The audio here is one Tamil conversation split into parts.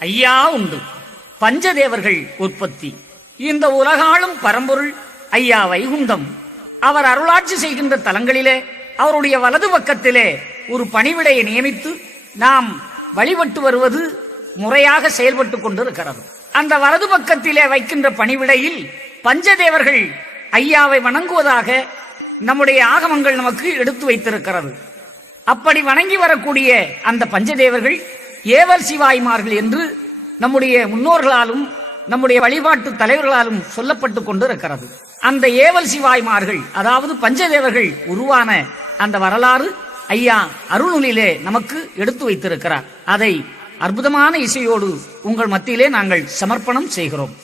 ஐயா உண்டு. பஞ்சதேவர்கள் உற்பத்தி. இந்த உலகாளும் பரம்பொருள் ஐயா வைகுண்டம். அவர் அருளாட்சி செய்கின்ற தலங்களிலே அவருடைய வலது பக்கத்திலே ஒரு பணிவிடையை நியமித்து நாம் வழிபட்டு வருவது முறையாக செயல்பட்டு கொண்டிருக்கிறது. அந்த வலது பக்கத்திலே வைக்கின்ற பணிவிடையில் பஞ்சதேவர்கள் ஐயாவை வணங்குவதாக நம்முடைய ஆகமங்கள் நமக்கு எடுத்து வைத்திருக்கிறது. அப்படி வணங்கி வரக்கூடிய அந்த பஞ்சதேவர்கள் ஏவல் சிவாய்மார்கள் என்று நம்முடைய முன்னோர்களாலும் நம்முடைய வழிபாட்டு தலைவர்களாலும் சொல்லப்பட்டு கொண்டிருக்கிறது. அந்த ஏவல் சிவாய்மார்கள், அதாவது பஞ்சதேவர்கள் உருவான அந்த வரலாறு ஐயா அருள்நூலிலே நமக்கு எடுத்து வைத்திருக்கிறார். அதை அற்புதமான இசையோடு உங்கள் மத்தியிலே நாங்கள் சமர்ப்பணம் செய்கிறோம்.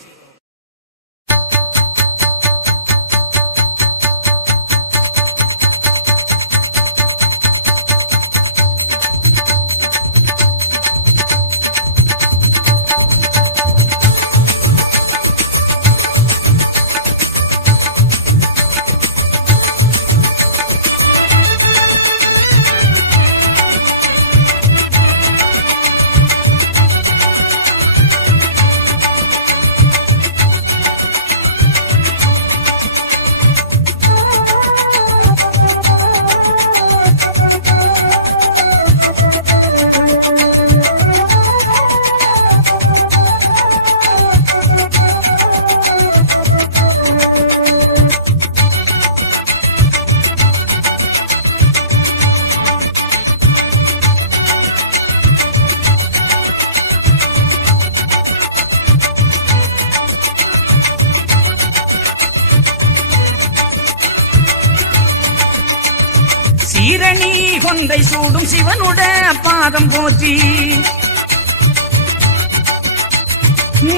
சீரணி கொண்டை சூடும் சிவனுட பாதம் போற்றி,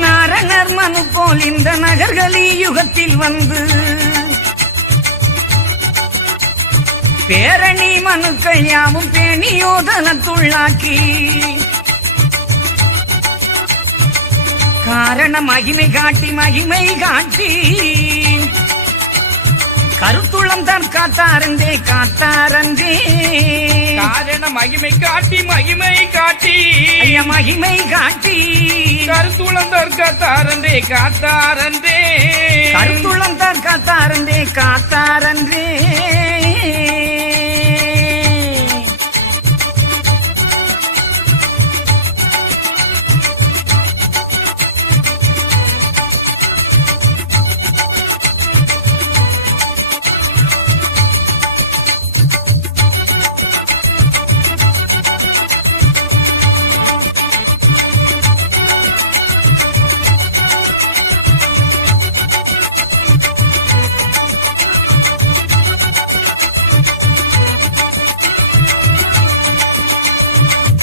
நாரணர் மனு போல் இந்த நகர்களி யுகத்தில் வந்து பேரணி மனுக்கள் யாவும் பேணியோதனத்துள்ளாக்கி காரண மகிமை காட்டி கருத்துளம் தான் காத்தாரந்தே காரண மகிமை காட்டி ஐயா மகிமை காட்டி கருத்துளம் தான் காத்தாரந்தே கருத்துளம் தான் காத்தாரந்தே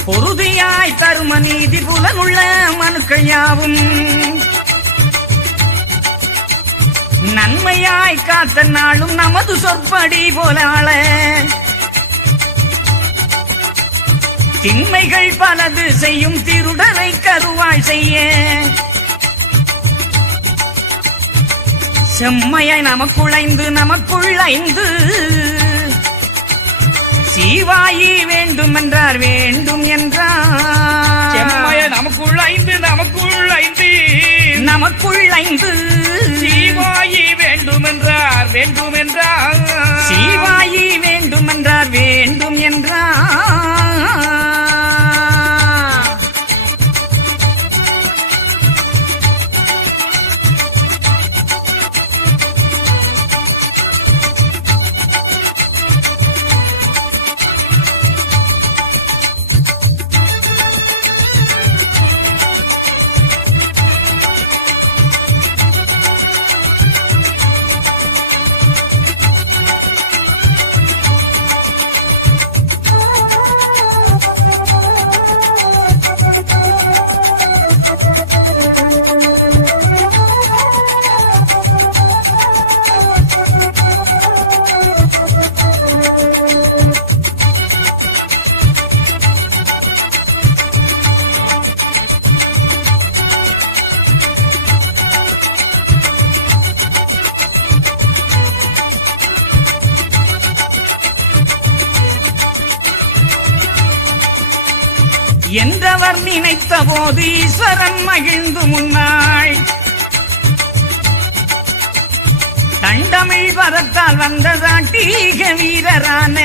பொருதியாய் தரும நீதி புலனுள்ள மனுக்கள் யாவும் நன்மையாய் காத்த நாளும் நமது சொற்படி போலாள திண்மைகள் பலது செய்யும் திருடனை கருவாய் செய்ய செம்மையாய் நமக்குள்ளைந்து சீவாயி வேண்டும் என்றார் செம்மைய நமக்குள்ளைந்து சீவாயி வேண்டும் என்றார் சீவாயி வேண்டும் என்றார் என்றவர் நினைத்த போது ஈஸ்வரன் மகிழ்ந்து முன்னாள் தண்டமிழ் பதத்தால் வந்த சாட்டீக வீரரான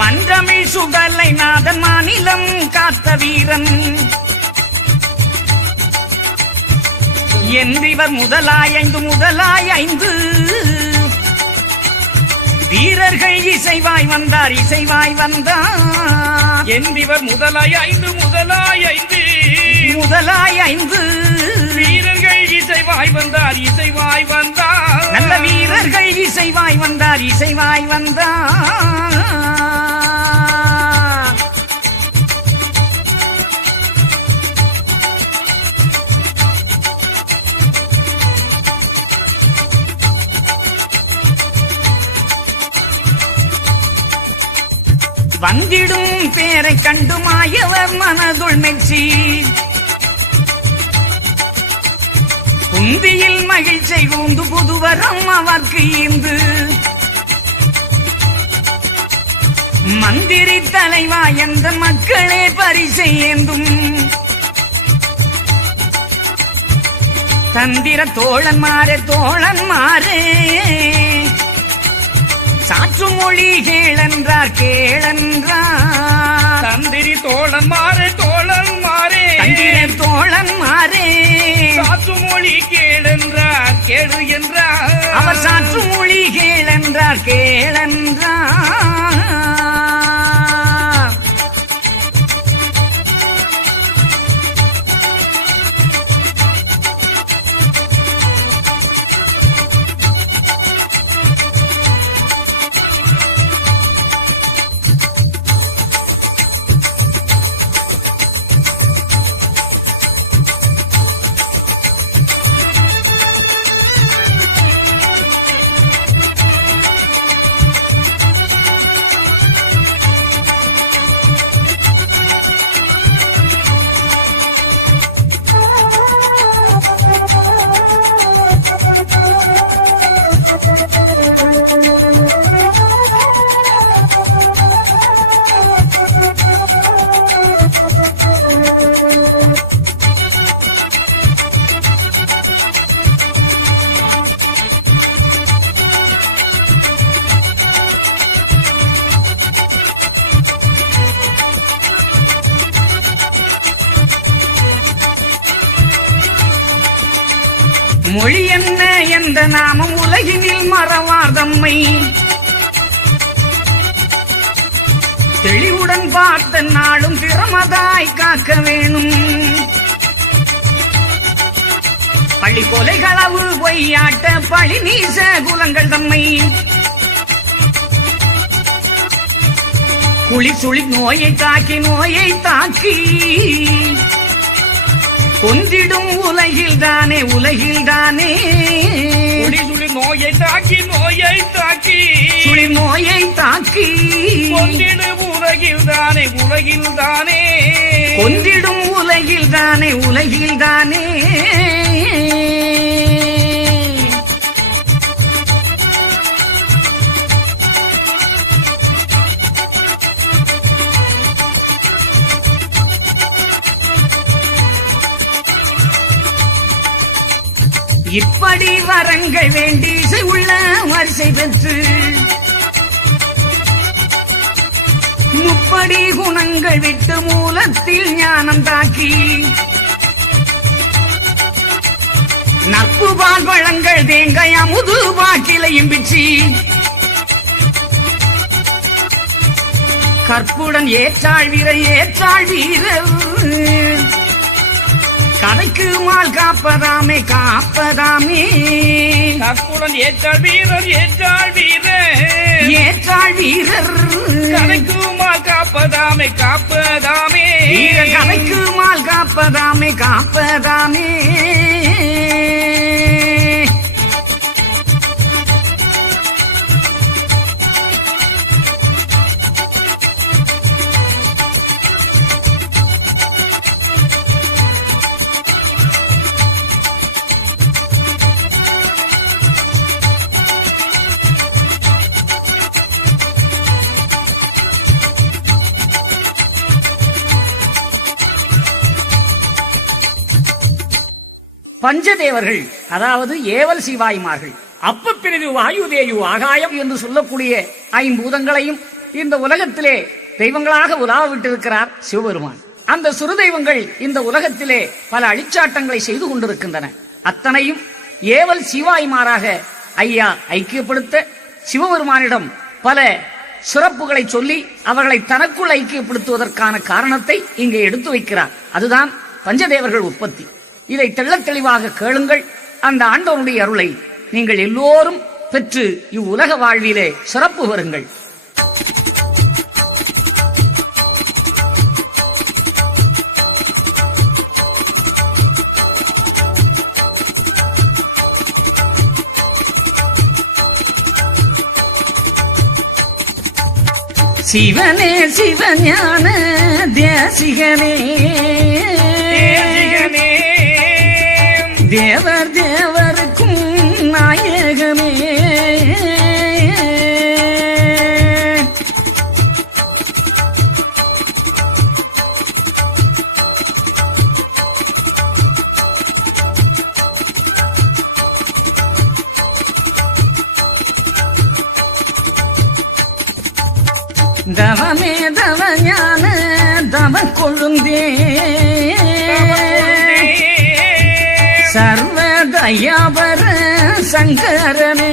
மன்றமிழ் சுடலை நாதன் மாநிலம் காத்த வீரன் என்றிவர் முதலாய் 5 வீரர்கள் இசைவாய் வந்தார் என்றிவர் முதலாய் 5 வீரர்கள் இசைவாய் வந்தார் நல்ல வீரர்கள் இசைவாய் வந்தார் வந்திடும் பேரை கண்டு மாயவர் மனதுள் மெச்சி குந்தியில் மகிழ்ச்சி கூந்து புதுவரம் அவர்க்கு ஈந்து மந்திரி தலைவா எந்த மக்களே பரிசை ஏந்தும் தந்திர தோழன் மாறே சாற்று மொழி கேளென்றார் தந்திரி தோழன் மாறே தந்திர தோழன் மாறே சாற்று மொழி கேளென்றார் கேளு என்றார் அவர் சாற்று மொழி கேளென்றார் மொழி என்ன என்ற நாமம் உலகினில் மறவார் தம்மை தெளிவுடன் பார்த்த நாளும் திறமதாய் காக்க வேணும் பள்ளி கொலைகளவு பொய்யாட்ட பழி நீச குலங்கள் தம்மை குழி சுழி நோயை தாக்கி கொன்றிடும் உலகில்தானே சுழி நோயை தாக்கி சுழி நோயை தாக்கி கொன்றிடும் உலகில்தானே கொன்றிடும் உலகில்தானே இப்படி வரங்கள் வேண்டி உள்ள வரிசை பெற்று முப்படி குணங்கள் விட்டு மூலத்தில் ஞானம் தாக்கி நட்பு பால் வளங்கள் தேங்காய் அமுது பாக்கிலையும் பிச்சி கற்புடன் ஏற்றாள் வீரர் கதைக்கு மால் காப்பதாமே கற்புடன் ஏற்றாள் வீரர் கதைக்கு மால் காப்பதாமே கதைக்கு மால் காப்பதாமே பஞ்சதேவர்கள், அதாவது ஏவல் சிவாய்மார்கள், அப்ப பிரிது வாயுதேயு ஆகாயம் என்று சொல்லக்கூடிய ஐம்பூதங்களையும் இந்த உலகத்திலே தெய்வங்களாக உலாவ விட்டிருக்கிறார் சிவபெருமான். அந்த சுரு தெய்வங்கள் இந்த உலகத்திலே பல அழிச்சாட்டங்களை செய்து கொண்டிருக்கின்றன. அத்தனையும் ஏவல் சிவாய்மாராக ஐயா ஐக்கியப்படுத்த சிவபெருமானிடம் பல சிறப்புகளை சொல்லி அவர்களை தனக்குள் ஐக்கியப்படுத்துவதற்கான காரணத்தை இங்கே எடுத்து வைக்கிறார். அதுதான் பஞ்சதேவர்கள் உற்பத்தி. இதை தெள்ளத் தெளிவாக கேளுங்கள். அந்த ஆண்டவனுடைய அருளை நீங்கள் எல்லோரும் பெற்று இவ்வுலக வாழ்விலே சிறப்பு பெறுங்கள். சிவனே சிவஞான தேசிகனே தேவர் தேவருக்கும் நாயகமே தவமே தவஞான தவ கொழுந்தே சர்வ தயாபர சங்கரனே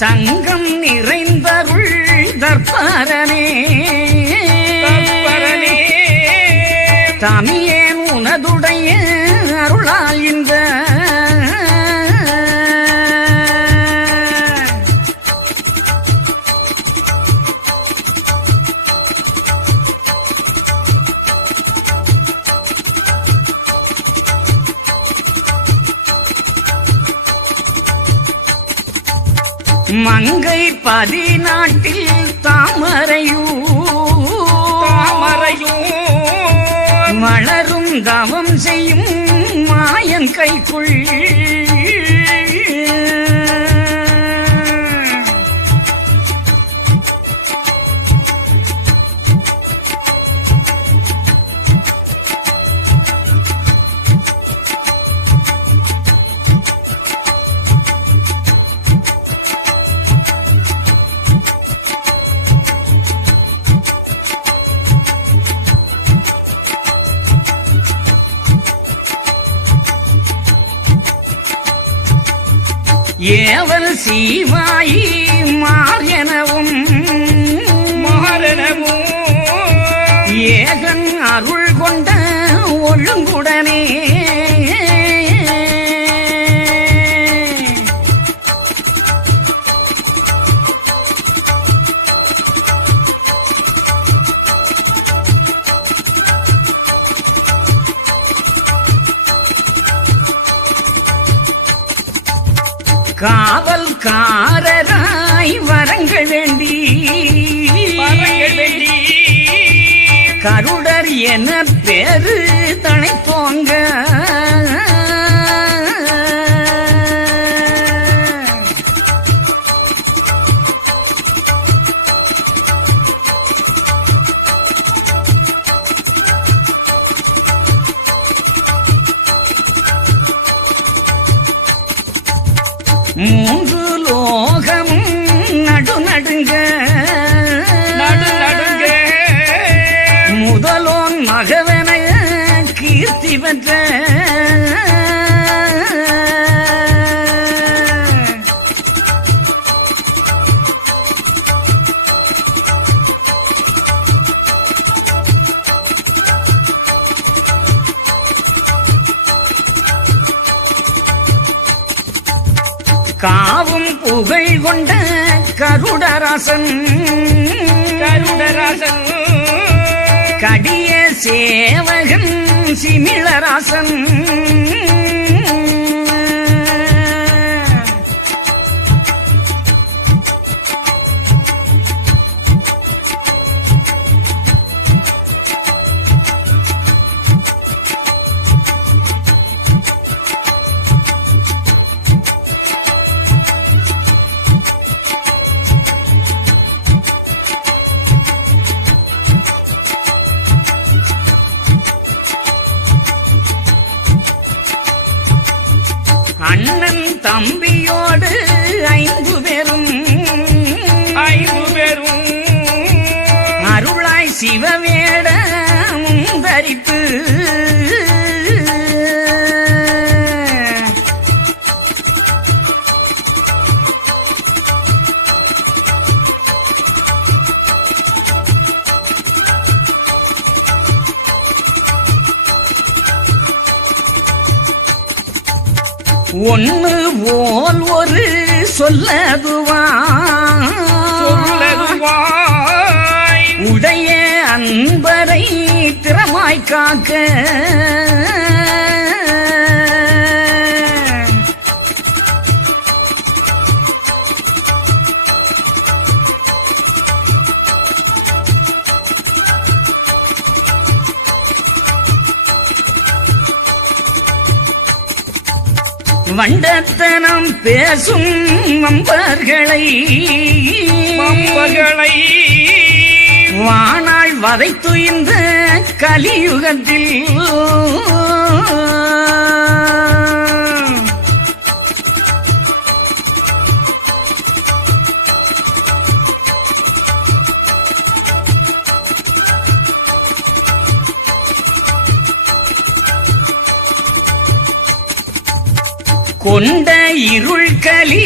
சங்கம் நிறைந்தருள் தர்ப்பரனே தமியேன் உனதுடைய அருளால் இந்த மங்கை பதினாட்டில் தாமரையூர் மலரும் தவம் செய்யும் மாயன் கைக்குள் ஏவல் சீவாயி மாறெனவும் ஏகன் அருள் கொண்ட ஒழுங்குடனே காவல்காரராய் வரங்கள் வேண்டி கருடர் என பேரு தழைத்தோங்க மூன்று லோகமும் நடுநடுங்க முதலோன் மகவனைய கீர்த்தி பெற்ற காவும் புகழ் கொண்ட கருடராசன் கடிய சேவகன் சிமிழராசன் அண்ணன் தம்பியோடு 5 பேரும் அருளாய் சிவவேடமும் தரித்து ஒன்னு போல் ஒரு சொல்லதுவாய் உடைய அன்பரை திறமாய் காக்க வண்டத்தனம் பேசும் வம்பர்களை வாணாள் வதைத்து இந்த கலியுகத்தில் கொண்ட இருள் கலி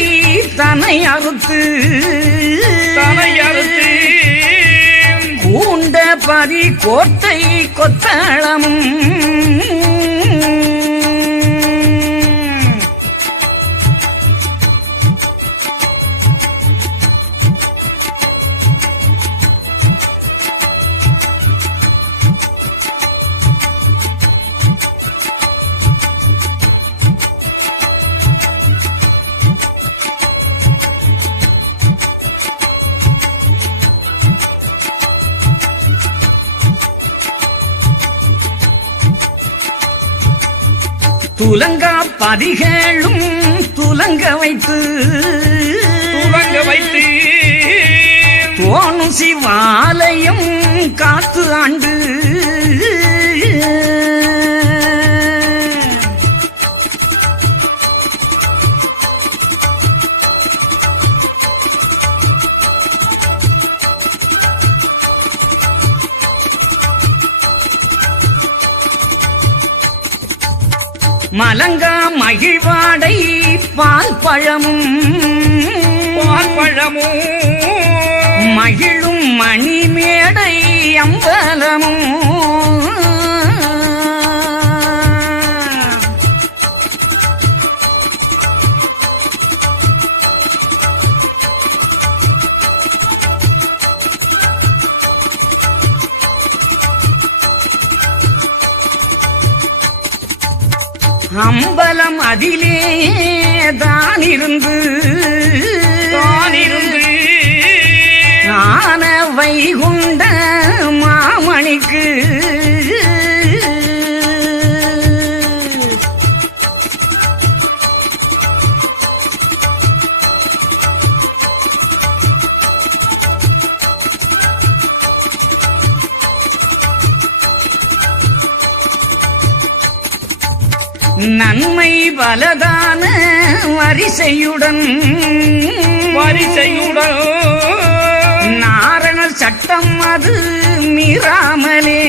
தனை அறுத்து கூண்ட பதி கோட்டை கொத்தளமும் துலங்கா பதிகளும் துலங்க வைத்து தோணும் சிவாலயம் காத்து ஆண்டு மலங்கா மகிழ்வாடை பால் பழமும் மகிழும் மணிமேடை அம்பலமும் அம்பலம் அதிலே தானிருந்து ஆன வைகுண்ட மாமணிக்கு நன்மை பலதான வரிசையுடன் நாரண சட்டம் அது மீறாமலே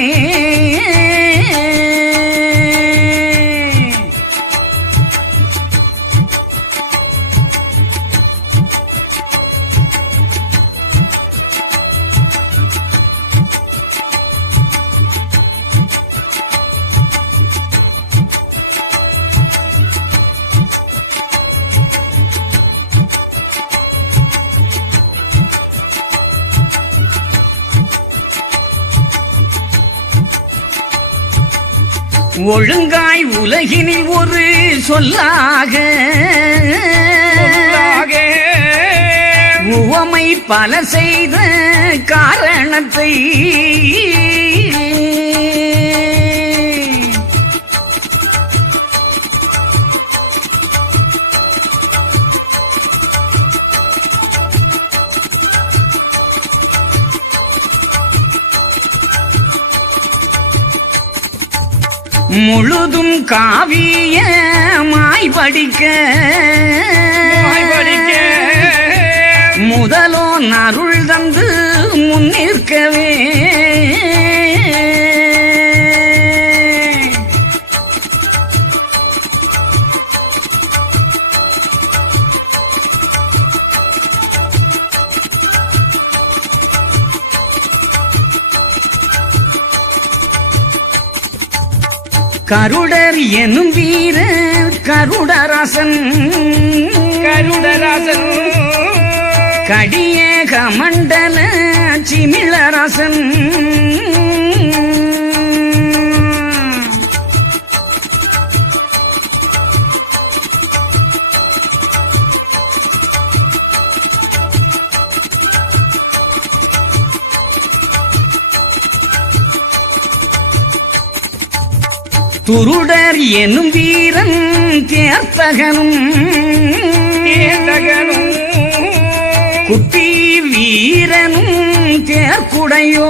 ஒழுங்காய் உலகினில் ஒரு சொல்லாக உவமை பல செய்த காரணத்தை முழுதும் காவிய மாய்படிக்க முதலோ அருள் தந்து முன்னிற்கவே கருடர் எனும் வீர கருடராசன் கடிய கமண்டல சிமிழராசன் துருடர் எனும் வீரன் தேர்த்தகனும் குட்டி வீரனும் தேர்க்குடையோ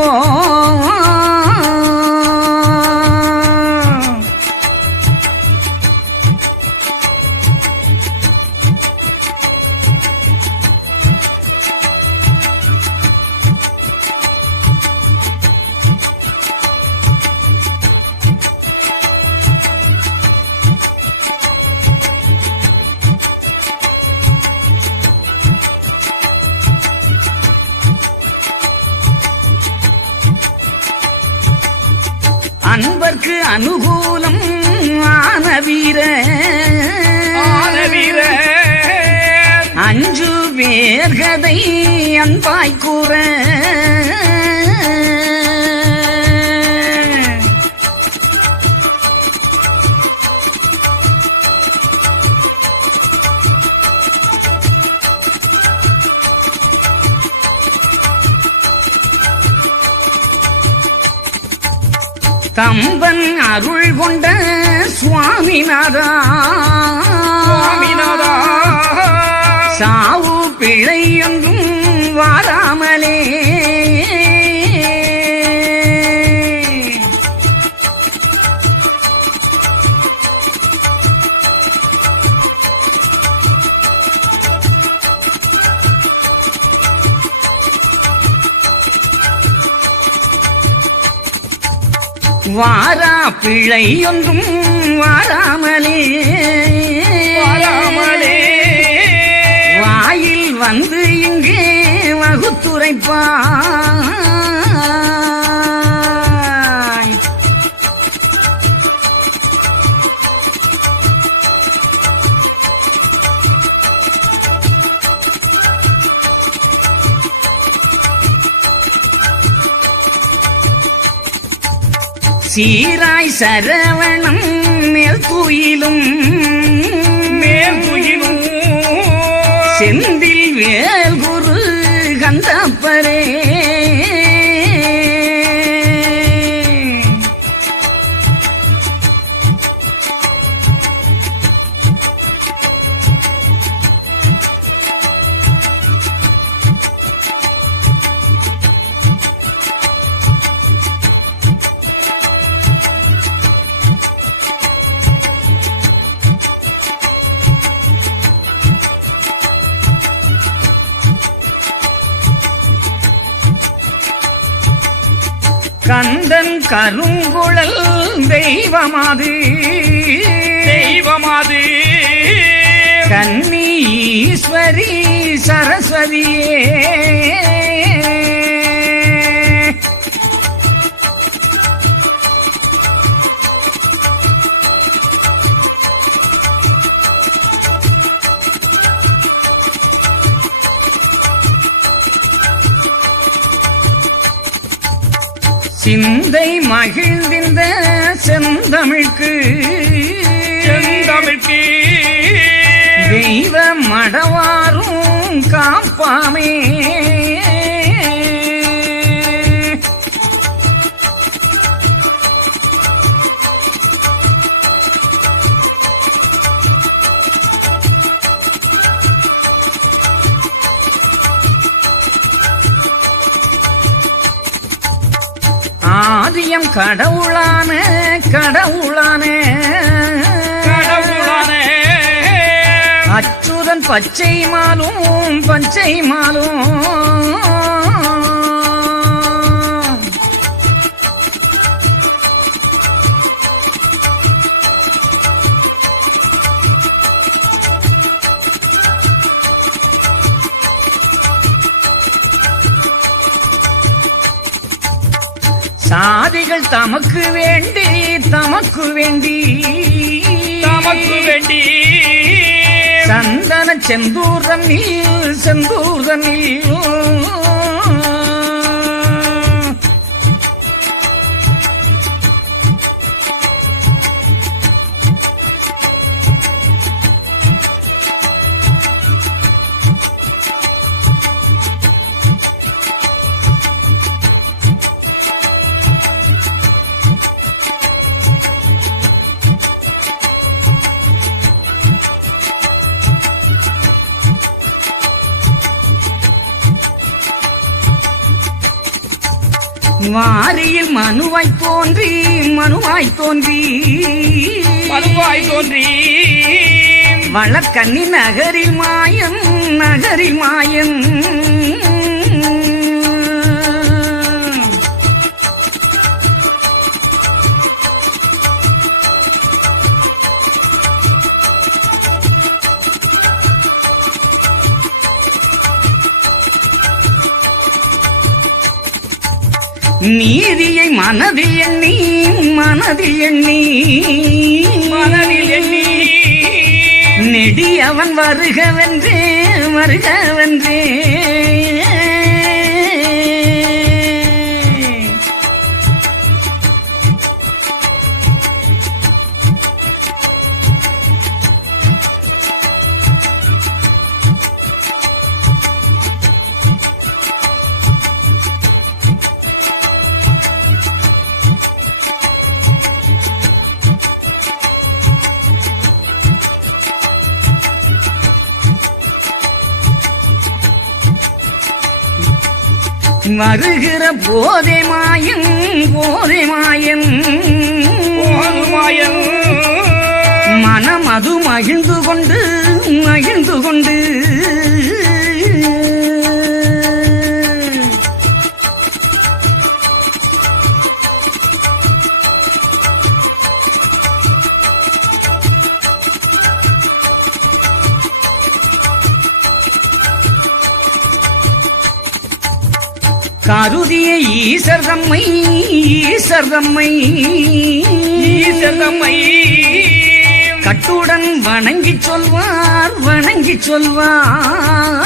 அன்பர்க்கு அனுகூலம் ஆன வீர அஞ்சு பேர்கதை அன்பாய் கூற தம்பன் அருள் கொண்ட சுவாமிநாதா சாவு பிழை எங்கும் வாராமலே வாரா பிழை ஒன்றும் வாராமலே வாயில் வந்து இங்கே வகுத்துரைப்பாய் சீராய் சரவணம் மேல் துயிலும் செந்தில் வேல் குரு கந்தப்பரே கந்தன் கருங்குழல் தெய்வமாது கன்னி ஈஸ்வரி சரஸ்வதியே சிந்தை மகிழ்ந்திருந்த செந்தமிழ்க்கு தெய்வ மடவாரும் காப்பாமே ஆதியம் கடவுளான கடவுளானே கடவுளானே அச்சுதன் பச்சை மாலும் பச்சை மாலும் சாதிகள் தமக்கு வேண்டி தமக்கு வேண்டி தமக்கு வேண்டி சந்தன செந்தூரனில் செந்தூரனில் மாரியில் மனுவாய் தோன்றி மனுவாய் தோன்றி மனுவாய் தோன்றி வளக்கண்ணி நகரில் மாயன் நகரில் மாயன் நீதியை மனதில் எண்ணி மனதில் எண்ணி மனதில் எண்ணி நெடியவன் வருகவென்றே வருகவென்றே வருகிற போதே மாயன் போதே மாயன் மாயன் மனம் அது மகிழ்ந்து கொண்டு மகிழ்ந்து கொண்டு கருதிய ஈசர் தம்மை ஈசர் தம்மை ஈசர் தம்மை கட்டுடன் வணங்கி சொல்வார் வணங்கி சொல்வார்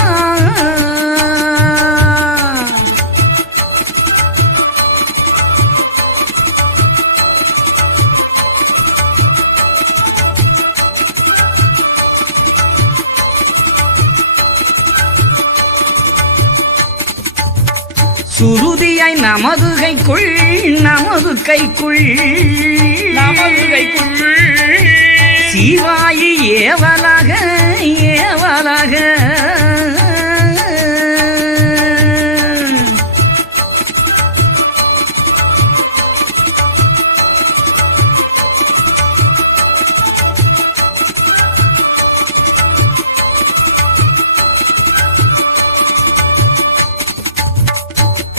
சுருதியாய் நமது கைக்குள் நமது கைக்குள் நமது கைக்குள் சிவாயி ஏவலாக ஏவலாக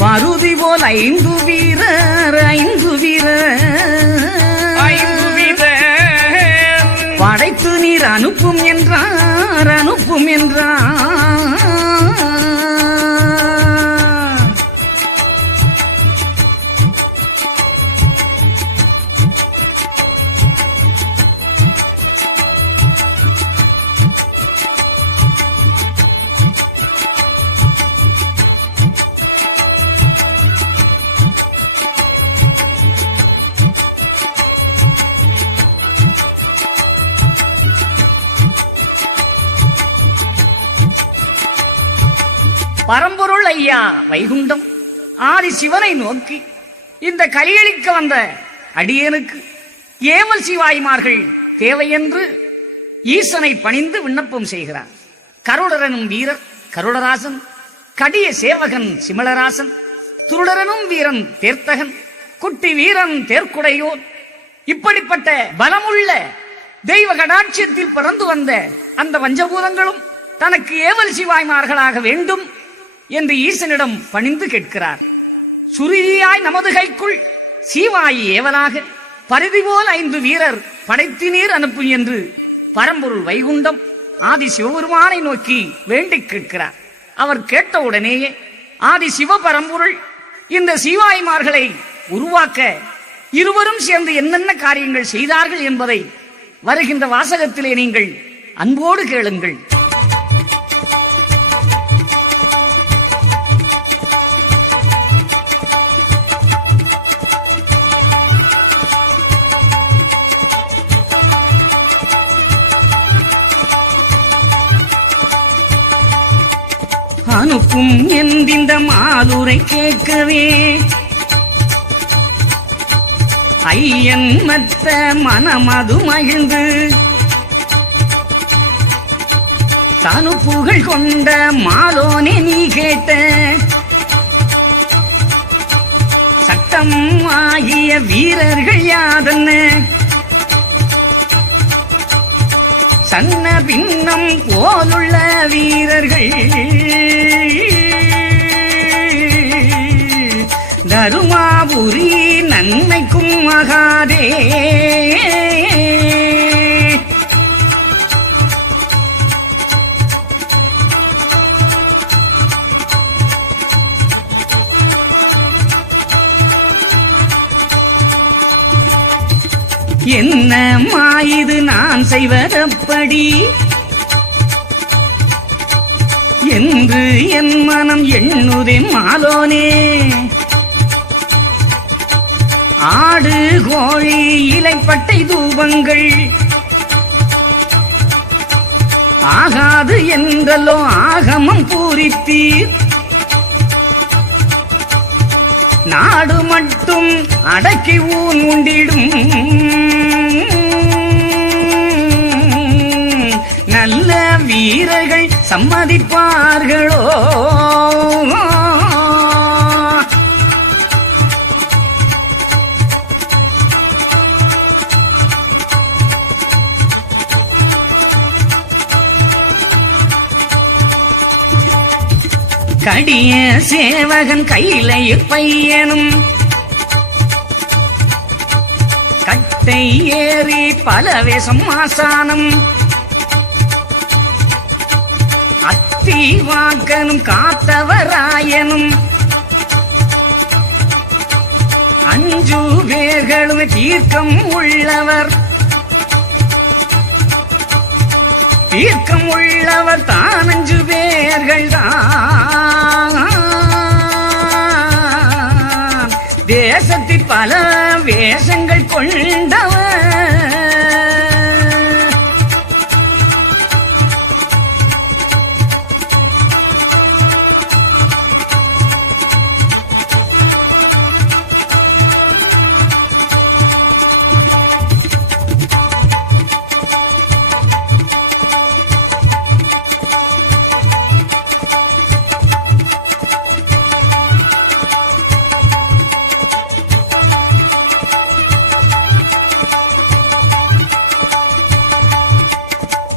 பருதி போல் ஐந்து வீரர் ஐந்து வீரர் ஐந்து வீரர் படைத்து நீர் அனுப்பும் என்றார் அனுப்பும் என்றார் பரம்பொருள் ஐயா வைகுண்டம் ஆதி சிவனை நோக்கி இந்த கலியளிக்க வந்த அடியேனுக்கு ஏவல் சிவாய்மார்கள் தேவையென்று ஈசனை பணிந்து விண்ணப்பம் செய்கிறார். கருடரனும் வீரர் கருடராசன், கடிய சேவகன் சிமலராசன், துருடரனும் வீரன் தேர்த்தகன், குட்டி வீரன் தேர்க்குடையோன், இப்படிப்பட்ட பலமுள்ள தெய்வ கடாட்சியத்தில் பிறந்து வந்த அந்த பஞ்சபூதங்களும் தனக்கு ஏவல் சிவாய்மார்களாக வேண்டும் என்று ஈசனிடம் பணிந்து கேட்கிறார். சுருதியாய் நமது கைக்குள் சீவாயி ஏவலாக பரிதி போல் 5 வீரர் படைத்தினீர் அனுப்பும் என்று பரம்பொருள் வைகுண்டம் ஆதி சிவபெருமானை நோக்கி வேண்டிக் கேட்கிறார். அவர் கேட்டவுடனேயே ஆதி சிவ பரம்பொருள் இந்த சீவாய்மார்களை உருவாக்க இருவரும் சேர்ந்து என்னென்ன காரியங்கள் செய்தார்கள் என்பதை வருகின்ற வாசகத்திலே நீங்கள் அன்போடு கேளுங்கள். அனுப்பும் எந்திந்த மாலுரை கேட்கவே ஐயன் மத்த மனமது மகிழ்ந்து தனு புகழ் கொண்ட மாலோனே நீ கேட்ட சட்டம் ஆகிய வீரர்கள் யாதன்ன சன்ன பின்னம் போலுள்ள வீரர்கள் தருமாபுரி நன்மைக்கும் ஆகாதே. என்ன மாயுது நான் செய்வதப்படி என்று என் மனம் எண்ணுதே மாலோனே. ஆடு கோழி இலைப்பட்டை தூபங்கள் ஆகாது என்றலோ ஆகமம் பூரித்தீர். நாடு மட்டும் அடக்கி ஊன் உண்டிடும் நல்ல வீரர்கள் சம்மதிப்பார்களோ. கடிய சேவகன் கையிலையில் பையனும் கட்டை ஏறி பல வேஷம் ஆசானம் அத்தி வாக்கனும் காத்தவராயனும் 5 பேர்களும் தீர்க்கம் உள்ளவர். தீர்க்கம் உள்ளவர் தான் 5 பேர்கள் தான். தேசத்தில் பல வேஷங்கள் கொண்டவர்.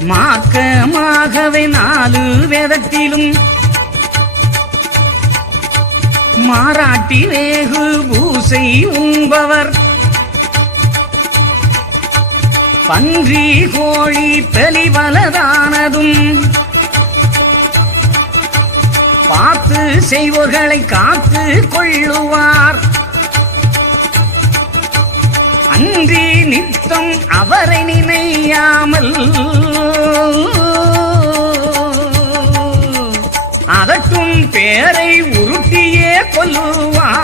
மாக்கமாகவே 4 வேதத்திலும் மாறாட்டி வேகு பூசை உண்பவர். பன்றி கோழி தெளிவலதானதும் பார்த்து செய்வோர்களை காத்து கொள்ளுவார். அன்றி நித்தம் அவரை நினையாமல் அதற்கும் பேரை உருட்டியே கொல்லுவார்.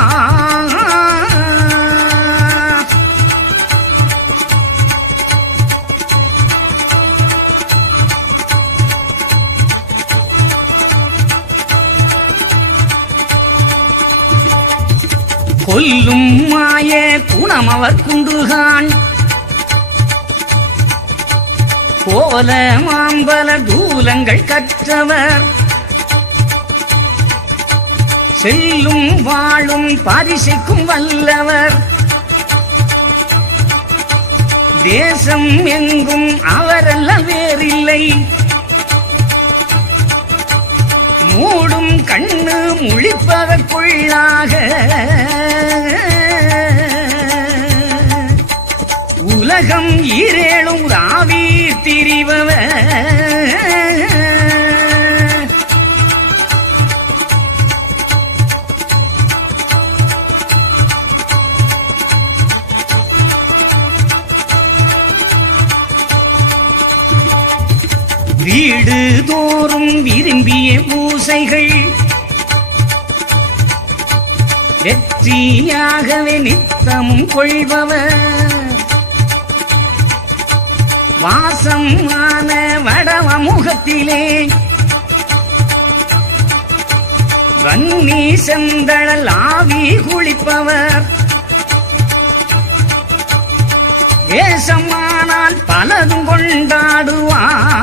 கொல்லும் மாய குணம் அவர் குண்டுகான் கோல மாம்பல தூலங்கள் கற்றவர். செல்லும் வாழும் பரிசைக்கும் வல்லவர். தேசம் எங்கும் அவரல்ல வேறில்லை. மூடும் கண்ணு முழிப்பதற்குள்ளாக உலகம் ஈரேழும் ராவி திரிபவர். வீடு தோறும் விரும்பிய பூசைகள் வெற்றியாகவே நித்தமும் கொள்பவர். வாசமான வடவ முகத்திலே வன்னி செந்தழல் ஆவி குளிப்பவர். வேஷமானால் பலதும் கொண்டாடுவார்.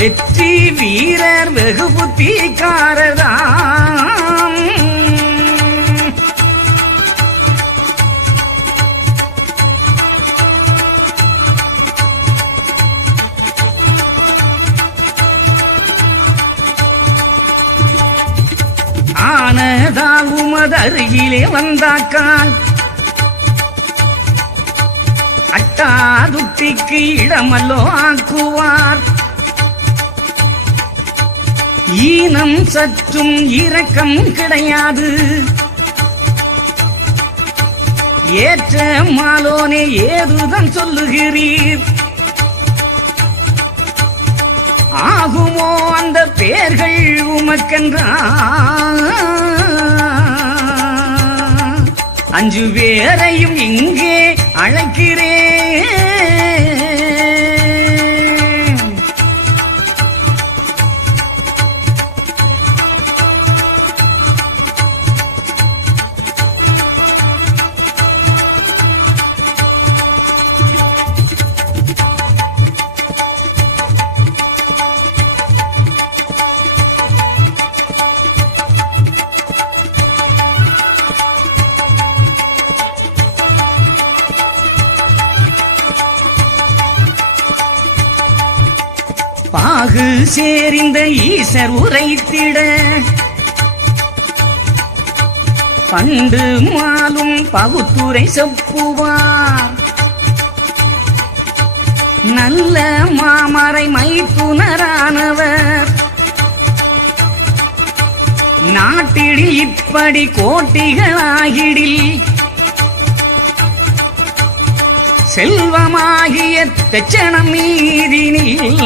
வெற்றி வீரர் வெகு புத்திக்காரராம். ஆனதால் உமதருகிலே வந்தாக்கால் அட்டாதுட்டிக்கு இடமல்லோ ஆக்குவார். ஈனம் சற்றும் இரக்கம் கிடையாது. ஏற்ற மாலோனே ஏதுதான் சொல்லுகிறீர். ஆகுமோ அந்த பேர்கள் உமக்கென்றான். அஞ்சு பேரையும் இங்கே அழைக்கிறேன். பாகு சேரிந்த ஈசர் உரைத்திட பண்டு மாலும் பகுத்துரை செப்புவார். நல்ல மாமரை மைத்துனரானவர் நாட்டிடில் இப்படி கோட்டிகளாகிடில் செல்வமாகிய தெச்சனம் மீதினில்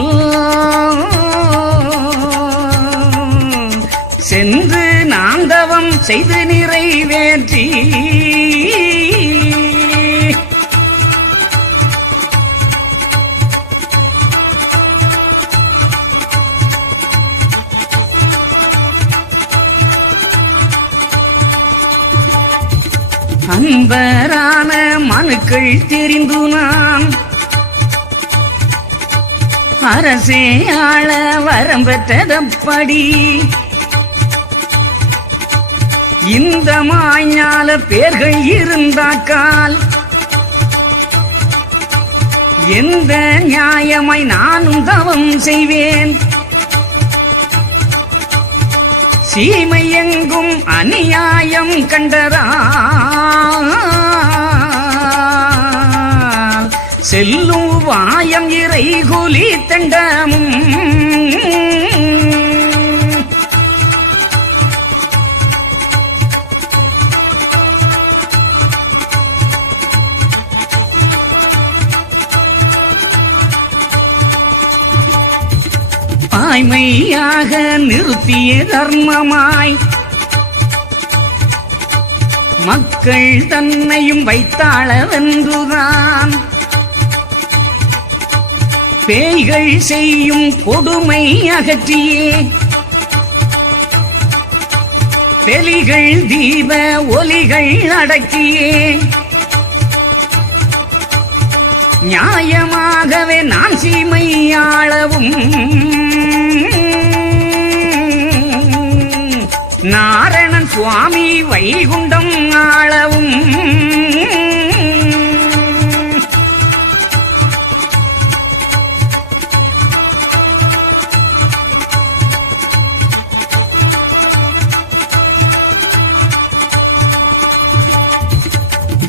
சென்று நாந்தவம் செய்து நிறைவேற்றி அன்பரான மனுக்கள் தெரிந்து நான் அரசே ஆள வரம் பெற்றதப்படி இந்த மாய்ஞால பேர்கள் இருந்தாக்கால் எந்த நியாயமாய் நானும் தவம் செய்வேன். சீமை எங்கும் அநியாயம் கண்டரா செல்லும் வாயம் இறை கூலி தண்டமும் வாய்மையாக நிறுத்திய தர்மமாய் மக்கள் தன்னையும் வைத்தாளவென்றுதான் பேய்கள் செய்யும் கொடுமை அகற்றியே வெளிகள் தீப ஒலிகள் அடக்கியே நியாயமாகவே நான் சீமையாளவும் நாரணன் சுவாமி வைகுண்டம் ஆளவும்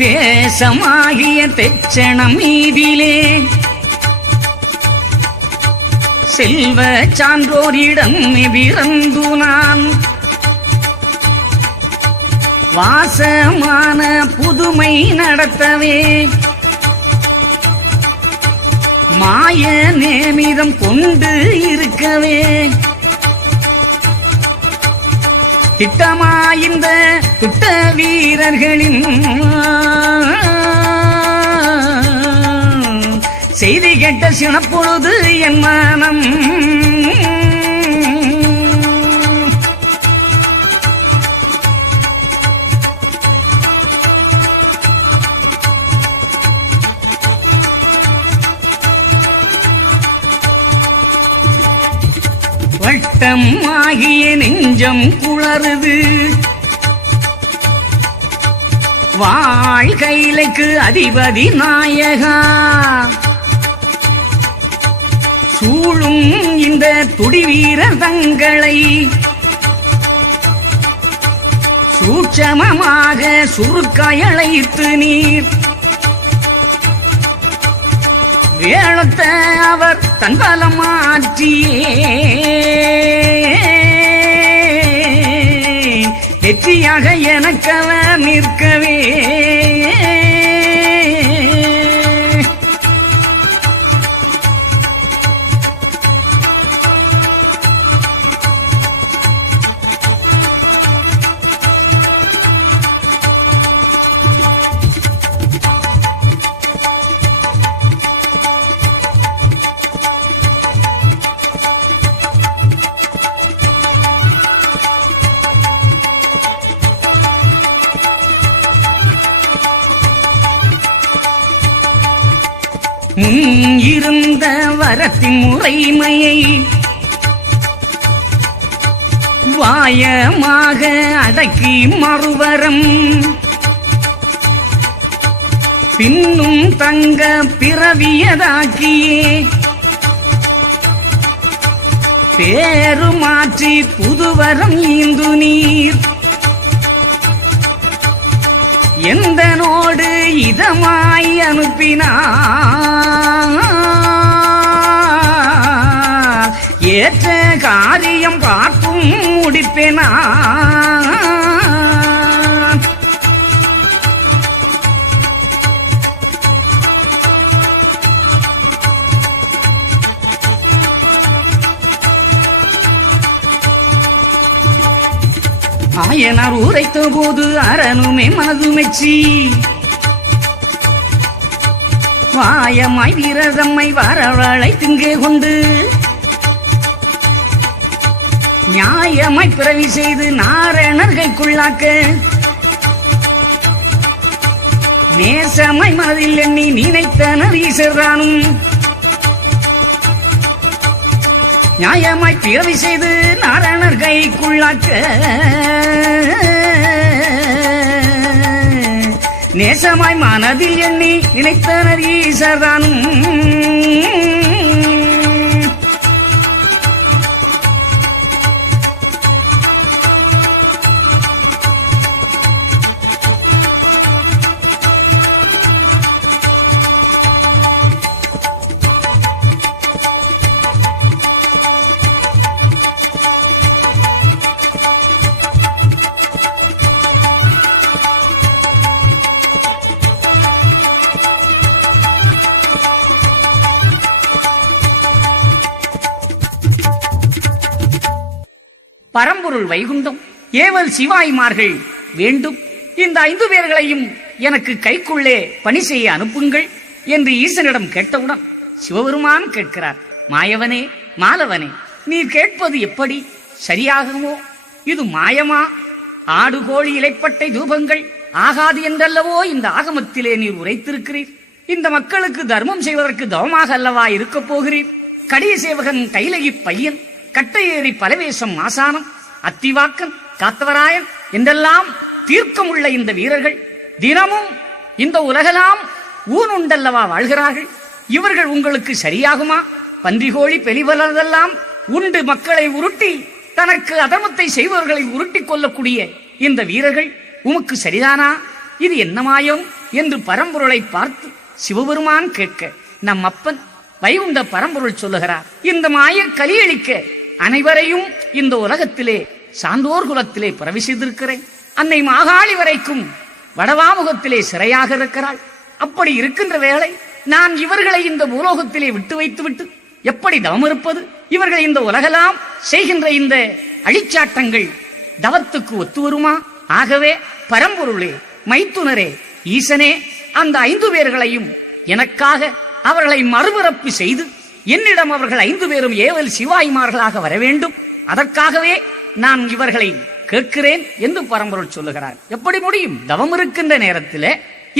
தேசமாகிய தெச்சணம் மீதிலே செல்வ சான்றோரிடம் பிறந்து நான் வாசமான புதுமை நடத்தவே மாய நேமிதம் கொண்டு இருக்கவே திட்டமாய்ந்த துட்ட வீரர்களின் செய்தி கேட்ட சினப்பொழுது என் மனம் வட்டம் ஆகிய நெஞ்சம் குளறுது வாழ்கைலைக்கு அதிபதி நாயகா சூழும் இந்த துடிவீரர் தங்களை சூட்சமமாக சுருக்காயழைத்து நீர் வேளத்த அவர் தன்பலம் மாற்றியே வெற்றியாக எனக்கவர் நிற்கவே முன் இருந்த வரத்தின் முறைமையை வாயமாக அடக்கி மறுவரம் பின்னும் தங்க பிறவியதாக்கியே பேரு மாற்றி புதுவரம் ஈந்து நீர் எந்தனோடு இதமாய் அனுப்பினார் ஏற்ற காரியம் பார்த்தும் முடிப்பேனா ஆயனார் உரைத்த போது அரணுமே மனது மெச்சி வாயமாய் வீரதம்மை வரவழை திங்கே கொண்டு நியாயமாய் பிறவி செய்து நாரணர் கைக்குள்ளாக்க நேசமாய் மனதில் எண்ணி நினைத்தனர் ஈசர்தானும் நியாயமாய் பிறவி செய்து நாரணர் கைக்குள்ளாக்க நேசமாய் மனதில் எண்ணி நினைத்தனர் ஈசர்தானும் பரம்பொருள் வைகுண்டம் ஏவல் சிவாய்மார்கள் வேண்டும். இந்த 5 பேர்களையும் எனக்கு கைக்குள்ளே பணி செய்ய அனுப்புங்கள் என்று ஈசனிடம் கேட்டவுடன் சிவபெருமான் கேட்கிறார், மாயவனே மாலவனே, நீர் கேட்பது எப்படி சரியாகுமோ? இது மாயமா? ஆடு கோழி இலைப்பட்டை தூபங்கள் ஆகாது என்றல்லவோ இந்த ஆகமத்திலே நீர் உரைத்திருக்கிறீர். இந்த மக்களுக்கு தர்மம் செய்வதற்கு தவமாக அல்லவா இருக்கப் போகிறீர்? கடிய சேவகன் கைலகி பையன், கட்டையேறி பலவேசம் ஆசானம், அத்திவாக்கன், காத்தவராயன் என்றெல்லாம் தீர்க்கமுள்ள இந்த வீரர்கள் தினமும் இந்த உலகெல்லாம் ஊனுண்டல்லவா வாழ்கிறார்கள். இவர்கள் உங்களுக்கு சரியாகுமா? பன்றிகோழி பெலிவலதெல்லாம் உண்டு மக்களை உருட்டி தனக்கு அதர்மத்தை செய்பவர்களை உருட்டி கொள்ளக்கூடிய இந்த வீரர்கள் உமக்கு சரிதானா? இது என்ன மாயம் என்று பரம்பொருளை பார்த்து சிவபெருமான் கேட்க நம் அப்பன் வைகுண்ட பரம்பொருள் சொல்லுகிறார், இந்த மாய கலியளிக்க அனைவரையும் இந்த உலகத்திலே சான்றோர் குலத்திலே பரவி செய்திருக்கிறேன். அன்னை மாகாளி வரைக்கும் வடவாமுகத்திலே சிறையாக இருக்கிறாள். அப்படி இருக்கின்ற வேளை நான் இவர்களை இந்த பூலோகத்திலே விட்டு வைத்துவிட்டு எப்படி தவம் இருப்பது? இவர்கள் இந்த உலகெல்லாம் செய்கின்ற இந்த அழிச்சாட்டங்கள் தவத்துக்கு ஒத்து வருமா? ஆகவே பரம்பொருளே, மைத்துனரே, ஈசனே, அந்த 5 பேர்களையும் எனக்காக அவர்களை மறுபிறப்பு செய்து என்னிடம் அவர்கள் 5 பேரும் ஏவல் சிவாய்மார்களாக வர வேண்டும். அதற்காகவே நான் இவர்களை கேட்கிறேன் என்று பரம்பொருள் சொல்லுகிறார். எப்படி முடியும்? தவம் இருக்கின்ற நேரத்தில்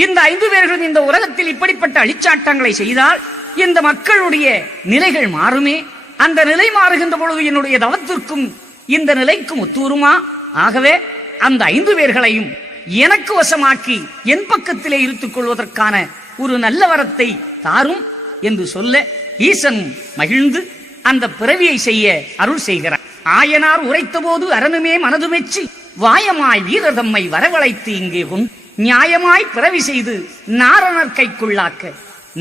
இந்த 5 பேர்களும் இந்த உலகத்தில் இப்படிப்பட்ட அழிச்சாட்டங்களை செய்தால் இந்த மக்களுடைய நிலைகள் மாறுமே. அந்த நிலை மாறுகின்ற பொழுது என்னுடைய தவத்திற்கும் இந்த நிலைக்கும் ஒத்துவருமா? ஆகவே அந்த 5 பேர்களையும் எனக்கு வசமாக்கி என் பக்கத்திலே இருத்துக் கொள்வதற்கான ஒரு நல்ல வரத்தை தாரும் என்று சொல்ல ஈசன் மகிழ்ந்து அந்த பிறவியை செய்ய அருள் செய்கிறார். ஆயனார் உரைத்த போது அரணுமே மனது மெச்சி வாயமாய் வீரர் தம்மை வரவழைத்து இங்கே கொண்டு நியாயமாய் பிறவி செய்து நாரணர் கைக்குள்ளாக்க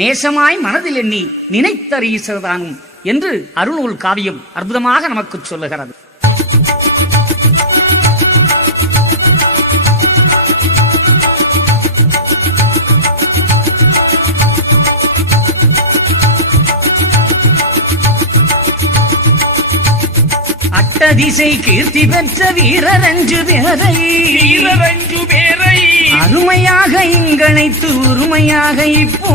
நேசமாய் மனதில் எண்ணி நினைத்தர் ஈசர்தானும் என்று அருணூல் காவியம் அற்புதமாக நமக்கு சொல்லுகிறது. திசை கீர்த்தி பெற்ற வீரரஞ்சு பேரை அருமையாக இங்கழைத்து ஒருமையாக இப்போ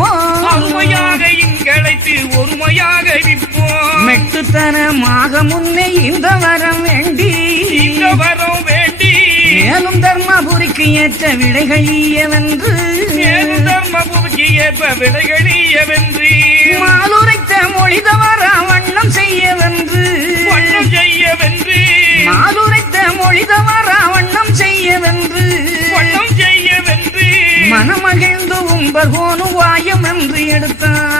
மெட்டுத்தனமாக முன்னே இந்த வரம் வேண்டி மேலும் தர்மபுரிக்கு ஏற்ற விடைகளியவென்று மாலுரைத்த மொழிதவர வண்ணம் செய்யவென்று மாலுரைத்த மொழிதவர வண்ணம் செய்யவென்று மனமகிழ்ந்து உம்பகோனும் வாயம் என்று எடுத்தான்.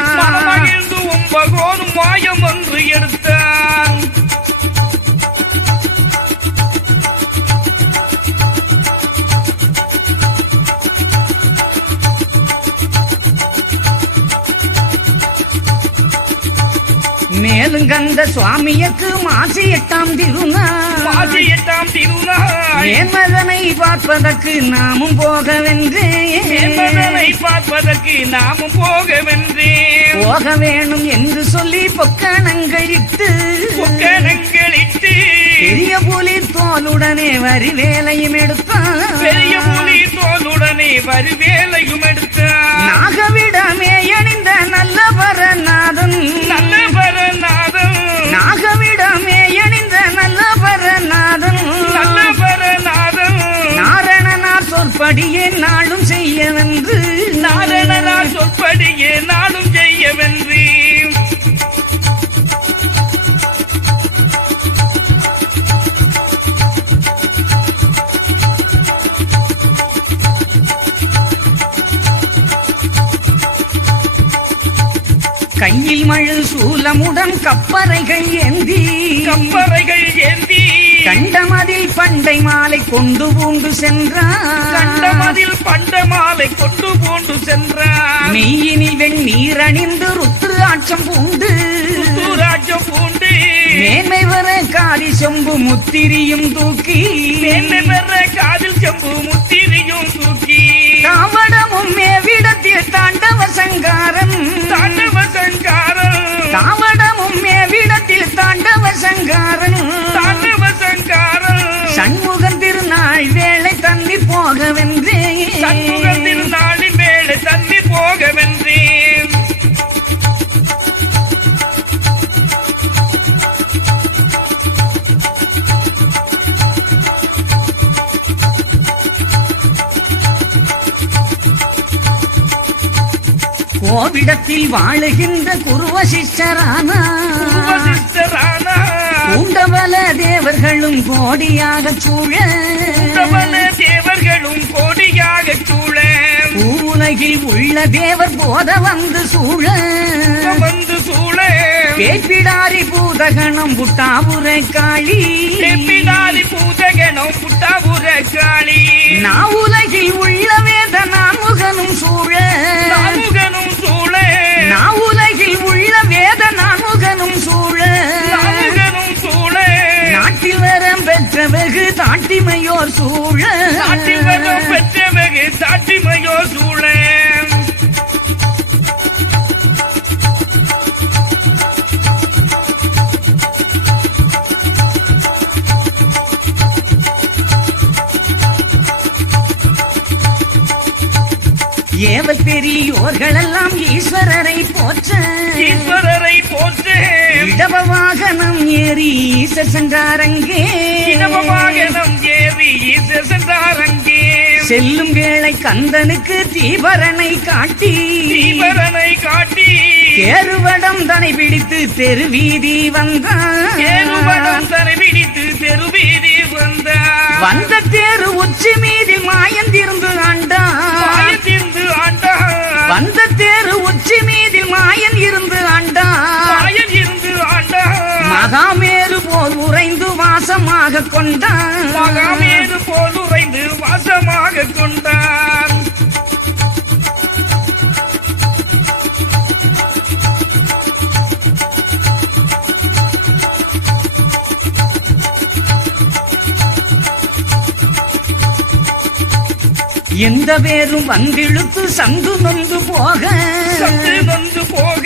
மேலும் கந்த சுவாமியக்கு மாசி 8ஆம் திருநாள் மதனை பார்ப்பதற்கு நாமும் போகவென்றே போக வேணும் என்று சொல்லி பொக்கணங்களிட்டு பெரிய புலி தோலுடனே வரி வேலையும் எடுத்தான். நாகவிடமே அணிந்த நல்ல பரநாதன் நாகவிடமே அணிந்த நல்ல பரநாதன் நாரணனார் சொற்படியே நாளும் செய்யவென்று கையில் மழு சூலமுடன் கப்பறைகள் ஏந்தி கண்டமதில் பண்டை மாலை கொண்டு பூண்டு சென்றான். மெய்யினில் வெண்ணீர் அணிந்து ருத்ராட்சம் பூண்டு மேன்மை வர காதில் செம்பு முத்திரியும் தூக்கி காவடமும் மேவிடத்தில் தாண்டவ சங்காரம் காவடமும் மேவிடத்தில் தாண்டவ சங்காரம் சண்முகன் திருநாள் வேளை தண்ணி போகவென்றே கோவிடத்தில் வாழுகின்ற குருவசிஷ்டரான உண்டவல தேவர்களும் கோடியாக சூழ உண்டவல தேவர்களும் கோடியாக சூழ பூவுலகில் உள்ள தேவர் போத வந்து சூழ வந்து சூழ கேட்பிடாரி பூதகணம் புட்டாபுரை காளி பிடாரி பூதகனும் புட்டாபுர காளி நாவுலகில் உள்ள வேத நான்முகனும் சூழ நாமுகனும் சூழ நாவுலகில் உள்ள வேத நான்முகனும் சூழ நாமுகனும் சூழ நாட்டில் வரம் பெற்ற வெகு தாட்டிமையோர் சூழ சாட்டி வரும் பெற்றவகு சாட்டிமையோ சூழ ஏவல் பெரியோர்களெல்லாம் ஈஸ்வரரை போற்ற ஈஸ்வரரை போற்ற இடப வாகனம் ஏறி ஈசர் சென்றாரங்கே இனவமாக நம் ஏறி ஈசர் சென்றாரங்கே செல்லும் வேளை கந்தனுக்கு தீபரனை காட்டி தீபரனை காட்டி தேருவடம் தனை பிடித்து தெருவீதி வந்தான் ஏறுவடம் தரை பிடித்து தெருவீதி வந்தார் வந்த தேரு உச்சி மீதில் மாயந்திருந்து ஆண்டான் மாயத்திருந்து ஆண்டார் வந்த தேரு உச்சி மீதில் மாயன் இருந்து ஆண்டான் மாயன் இருந்து ஆண்டார் மகாமேரு போல் உறைந்து வாசமாக கொண்டான் மகாமேது போல் உறைந்து வாசமாக கொண்டார் எந்த பேரும் வந்திழுத்து சந்து நொந்து போக சத்து நொந்து போக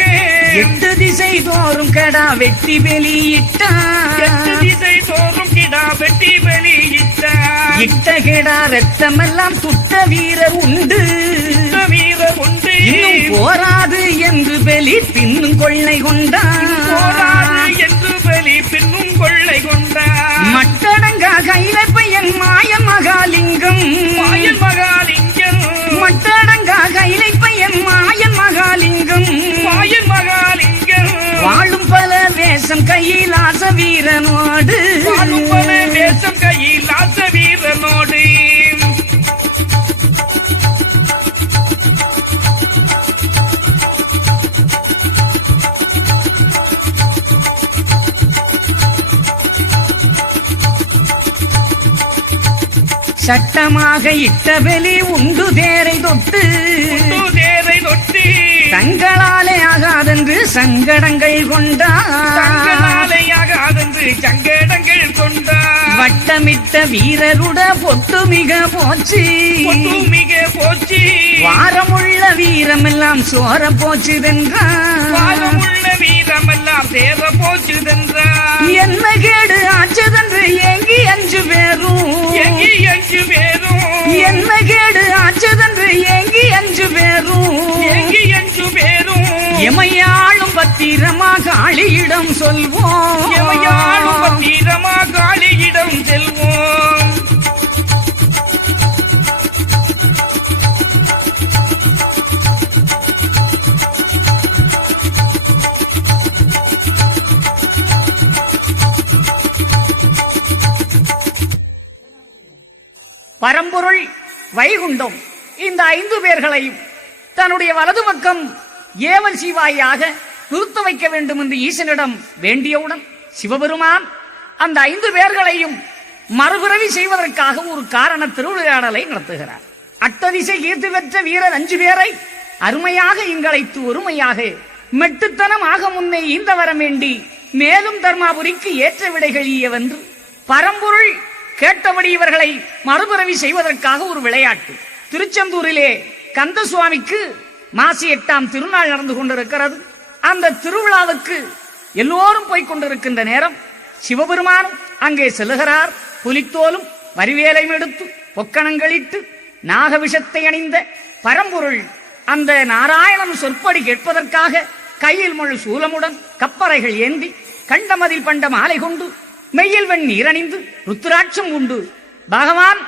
8 திசை தோறும் கடா வெட்டி எட்டு வெளியிட்டான் திசை தோறும் கிடா வெட்டி வெளியிட்டார் இட்ட கெடா ரத்தமெல்லாம் துட்ட வீரர் உண்டு வீரர் உண்டு இன்னும் போராது என்று வெளி பின்னும் கொள்ளை கொண்டான் போராது என்று பலி பின்னும் கொள்ளை கொண்டார் மட்டடங்கா கைலை பையன் மாயன் மகாலிங்கம் மாயன் மகாலிங்கம் மட்டடங்கா கைலை பையன் மாயன் மகாலிங்கம் மாயன் மகாலிங்கம் வாழும் பல வேஷம் கையிலாச வீரனோடு வாழும் பல வேஷம் கையில் ஆச வீரனோடு சட்டமாக இட்ட வெளி உண்டு தேரை தொட்டு தேரை தொட்டி தங்களாலே ஆகாதென்று சங்கடங்கள் கொண்டான் தங்களாலையாகாதென்று சங்கடங்கள் கொண்டார் வட்டமிட்ட வீரருட பொட்டு மிக போச்சு பொட்டு மிக போச்சு வாரமுள்ள வீரமெல்லாம் சோர போச்சுதென்றான் பாதமுள்ள வீரமெல்லாம் சேர போச்சுதென்றார் என்ன கேடு ஆச்சதென்று ஏங்கி 5 பேரும் எங்கி 5 பேரும் என்ன கேடு ஆச்சதென்று ஏங்கி 5 பேரும் எங்கி 5 பேரும் எமையாளும் பத்திரமா காளியிடம் சொல்வோம் எமையாளும் பத்திரமா காளியிடம் செல்வோம் பரம்பொருள் வைகுண்டம் இந்த 5 பேர்களையும் தன்னுடைய வலது பக்கம் ஏவல் சிவாயாக நிறுத்த வைக்க வேண்டும் என்று ஈசனிடம் வேண்டியவுடன் சிவபெருமான் அந்த 5 பேர்களையும் மறுபிறவி செய்வதற்காக ஒரு காரண திருவிளையாடலை நடத்துகிறார். அட்டதிசை கீர்த்தி பெற்ற வீரர் 5 பேரை அருமையாக இங்கழைத்து ஒருமையாக மெட்டுத்தனமாக முன்னே ஈந்த வர வேண்டி மேலும் தர்மாபுரிக்கு ஏற்ற விடைகள் ஈயவென்று பரம்பொருள் கேட்டபடி இவர்களை மறுபிறவி செய்வதற்காக ஒரு விளையாட்டு. திருச்செந்தூரிலே கந்த சுவாமிக்கு மாசி 8ஆம் திருநாள் நடந்து கொண்டிருக்கிறது. அந்த திருவிழாவுக்கு எல்லோரும் போய்க் கொண்டிருக்கின்ற நேரம் சிவபெருமானும் அங்கே செல்லுகிறார். புலித்தோலும் வரிவேலையும் எடுத்து பொக்கணங்களிட்டு நாகவிஷத்தை அணிந்த பரம்பொருள் அந்த நாராயணன் சொற்படி கேட்பதற்காக கையில் முழு சூலமுடன் கப்பறைகள் ஏந்தி கண்டமதில் பண்ட மாலை கொண்டு மெய்யில் வெண் நீரணிந்து ருத்ராட்சம் உண்டு பகவான்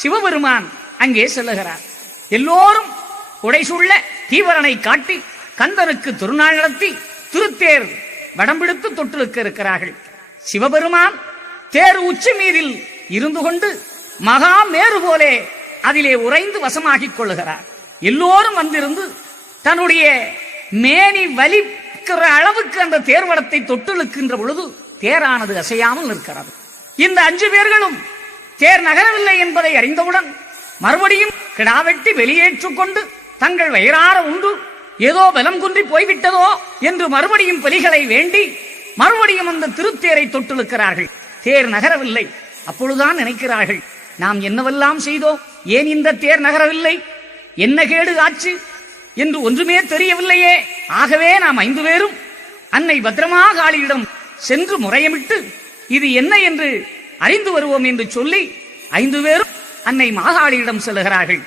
சிவபெருமான் அங்கே செல்லுகிறார். எல்லோரும் உடைசூள்ள தீவரனை காட்டி கந்தனுக்கு திருநாள் நடத்தி திருத்தேர் வடம்பிடித்து தொட்டிருக்க இருக்கிறார்கள். சிவபெருமான் தேர் உச்சி மீதில் இருந்து கொண்டு மகா மேரு போலே அதிலே உறைந்து வசமாகிக் கொள்ளுகிறார். எல்லோரும் வந்திருந்து தன்னுடைய மேனி வலிக்கிற அளவுக்கு அந்த தேர்வடத்தை தொட்டிழுக்கின்ற பொழுது தேரானது அசையாமல் நிற்கிறது. இந்த 5 பேர்களும் தேர் நகரவில்லை என்பதை அறிந்தவுடன் மறுபடியும் கிடாவெட்டி வெளியேற்றுக் கொண்டு தங்கள் வயிறார உண்டு ஏதோ பலம் குன்றி போய்விட்டதோ என்று மறுபடியும் பலிகளை வேண்டி மறுபடியும் அந்த திருத்தேரை தொட்டிழுக்கிறார்கள். தேர் நகரவில்லை. அப்பொழுதுதான் நினைக்கிறார்கள், நாம் என்னவெல்லாம் செய்தோம், ஏன் இந்த தேர் நகரவில்லை, என்ன கேடு ஆச்சு என்று ஒன்றுமே தெரியவில்லையே. ஆகவே நாம் 5 பேரும் அன்னை பத்ரமாகாளியிடம் சென்று முறையமிட்டு இது என்ன என்று அறிந்து வருவோம் என்று சொல்லி 5 பேரும் அன்னை மாகாளியிடம் செல்லுகிறார்கள்.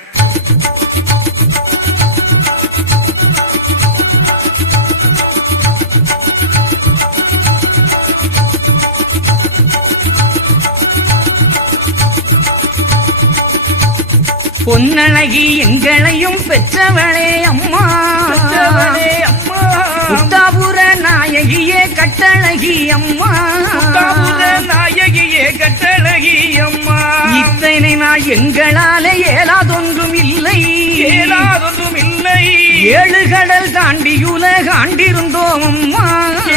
பொன்னழகி எங்களையும் பெற்றவளே அம்மா, புத்தாபுர நாயகியே கட்டழகி அம்மா, நாயகியே கட்டழகி அம்மா. இத்தனை நாள் எங்களால ஏலாதொன்றும் இல்லை, ஏலாதொன்றும் இல்லை. 7 கடல் தாண்டி உலகாண்டிருந்தோம் அம்மா,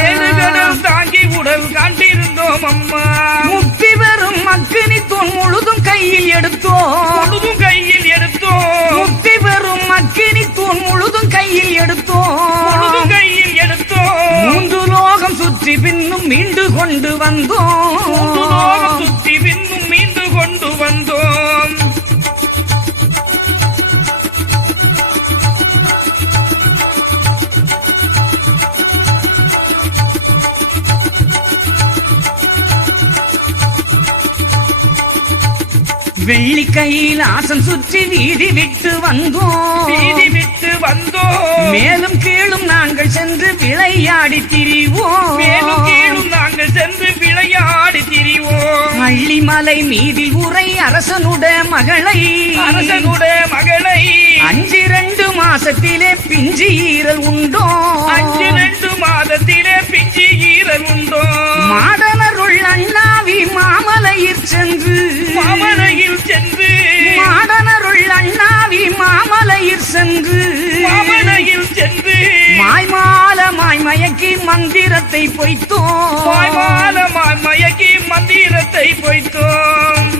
7 கடல் தாங்கி உடல் காண்டிருந்தோம் அம்மா. முக்தி பெறும் அக்கினி தூண் முழுதும் கையில் எடுத்தோம், முழுதும் கையில் எடுத்தோம். முக்தி பெறும் அக்கினி தூண் முழுதும் கையில் எடுத்தோம், முழுதும் கையில் எடுத்தோம். 3 லோகம் சுற்றி பின்னும் மீண்டு கொண்டு வந்தோம், 3 லோகம் சுற்றி பின்னும் மீண்டு கொண்டு வந்தோம். வெள்ளி கைலாசம் சுற்றி வீதி விட்டு வந்தோம், வீதி விட்டு வந்தோம். மேலும் கீழும் நாங்கள் சென்று விளையாடி திரிவோம், மேலும் கீழும் நாங்கள் சென்று விளையாடி திரிவோம். அள்ளிமலை மீதில் உரை அரசனுட மகளை, அரசனுட மகளை 5 மாசத்திலே பிஞ்சு ஈரல் உண்டோ, 5 மாதத்திலே பிஞ்சு ஈரல் உண்டோ. மாடனருள் அண்ணாவி மாமலையிற் சென்று, மாமலையில் சென்று, மாடனருள் அண்ணாவி மாமலையிற் சென்று, மாமலையில் சென்று மாய்மாலமாய் மயக்கி மந்திரத்தை பொய்த்தோம், மாய்மாலமாய் மயக்கி மந்திரத்தை பொய்த்தோம்.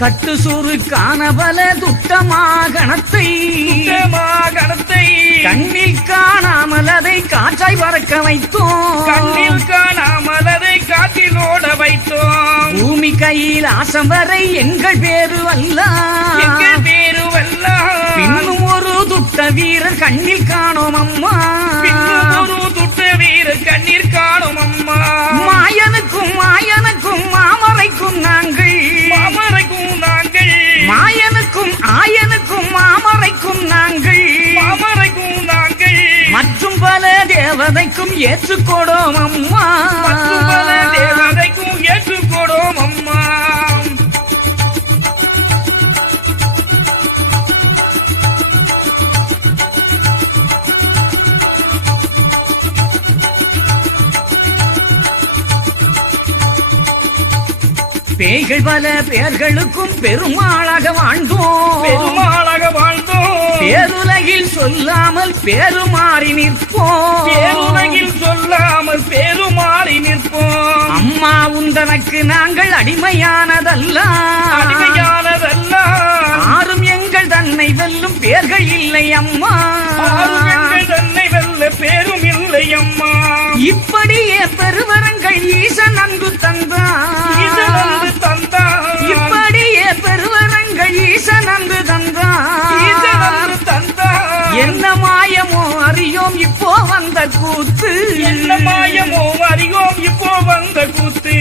கட்டு சுருக்கான பல துட்டமாகணத்தை, கணத்தை கண்ணில் காணாமல் அதை காற்றாய் பறக்க வைத்தோம், கண்ணில் காணாமல் அதை காற்றிலோட வைத்தோம். பூமி கையில் ஆசம் வரை எங்கள் பேரு அல்ல, எங்கள் பேரு வல்லார். இன்னும் ஒரு துட்ட வீரர் கண்ணில் காணோம் அம்மா, இன்னும் ஒரு துட்ட வீரர் கண்ணீர் காணும் அம்மா. மாயனுக்கும் மாயனுக்கும் மாமரைக்கும் நாங்கள், மாமரைக்கும் நாங்கள், மாயனுக்கும் ஆயனுக்கும் மாமரைக்கும் நாங்கள், மாமரைக்கும் நாங்கள், மற்றும் பல தேவதைக்கும் ஏற்றுக்கொடோம் அம்மா, மற்றும் பல தேவதைக்கும் ஏற்றுக்கொடோம் அம்மா. பேய்கள் பல பேர்களுக்கும் பெருமாளாக வாழ்ந்தோம், பெருமாளாக வாழ்ந்தோம். பேருலகில் சொல்லாமல் பேருமாறி நிற்போம், பேருலகில் சொல்லாமல் பேருமாறி நிற்போம். அம்மா உந்தனக்கு நாங்கள் அடிமையானதல்ல, அடிமையானதல்ல. ஆறும் எங்கள் தன்னை வெல்லும் பேர்கள் இல்லை அம்மா, ஆறும் எங்கள் தன்னை வெல்ல பேரும் இல்லை அம்மா. இப்படியே பெருவரங்கள் ஈசன் அன்பு தந்தான், ஈசன் அன்பு தந்தான். இப்படியே பெருவரங்கள் ஈசன் அன்பு தந்தான், ஈசன் அன்பு தந்தான். என்ன மாயமோ அறியோம் இப்போ வந்த கூத்து, என்ன மாயமோ அறியோம் இப்போ வந்த கூத்து.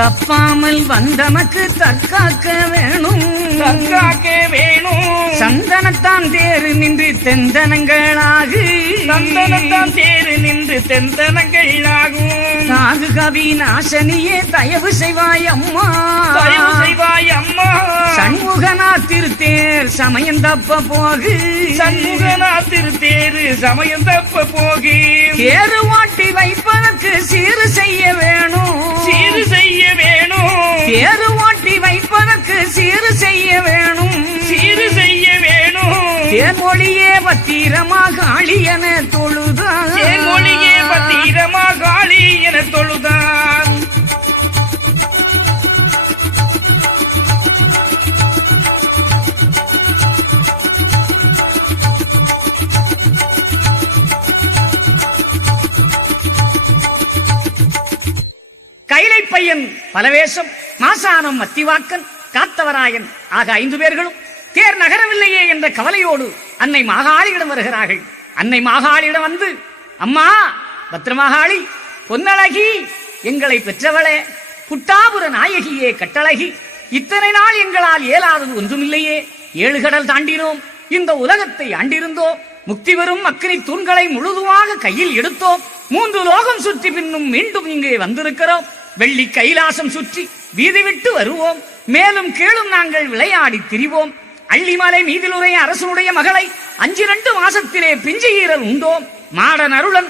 தப்பாமல் வந்தமக்கு தற்காக்க வேணும், தற்காக்க வேணும். சந்தனத்தான் தேறு நின்று தெந்தனங்களாகு, சந்தனத்தான் தேறு நின்று தெந்தனங்களாகும். நாகு கவி நாசனியே தயவு செய்வாய் அம்மா, தயவு செய்வாய் அம்மா. சண்முகனா திருத்தேர் சமயம் தப்ப போகு, சண்முகனா திருத்தேரு சமயம் தப்ப போகி. தேரு ஓட்டி வைப்பதற்கு சீறு செய்ய வேணும், சீரு செய்ய வேணும். தேரு ஓட்டி வைப்பதற்கு சீறு செய்ய வேணும், சீரு செய்ய வேணும். தேன்மொழியே பத்திரமாக ஆளியன தொழுதான், தேன்மொழியே பத்திரமாக காளி என தொழுதான். கைலை பையன் பலவேஷம், மாசானம் மத்திவாக்கன், காத்தவராயன் ஆக 5 பேர்களும் தேர் நகரவில்லையே என்ற கவலையோடு அன்னை மாகாளியிடம் வருகிறார்கள். அன்னை மாகாளியிடம் வந்து, அம்மா பத்ரமாகாளி, பொன்னழகி, எங்களை பெற்றவளே, புட்டாபுர நாயகியே கட்டழகி, இத்தனை நாள் எங்களால் இயலாதது ஒன்றுமில்லையே. 7 கடல் தாண்டினோம், இந்த உலகத்தை ஆண்டிருந்தோம், முக்தி பெறும் அக்கினி தூண்களை முழுதுமாக கையில் எடுத்தோம், 3 லோகம் சுற்றி பின்னும் மீண்டும் இங்கே வந்திருக்கிறோம். வெள்ளி கைலாசம் சுற்றி வீதி விட்டு வருவோம், மேலும் கீழும் நாங்கள் விளையாடி திரிவோம். அள்ளிமலை மீதிலுரை அரசனுடைய மகளை 5-2 மாசத்திலே பிஞ்சையீரல் உண்டோம். மாடன் அருளன்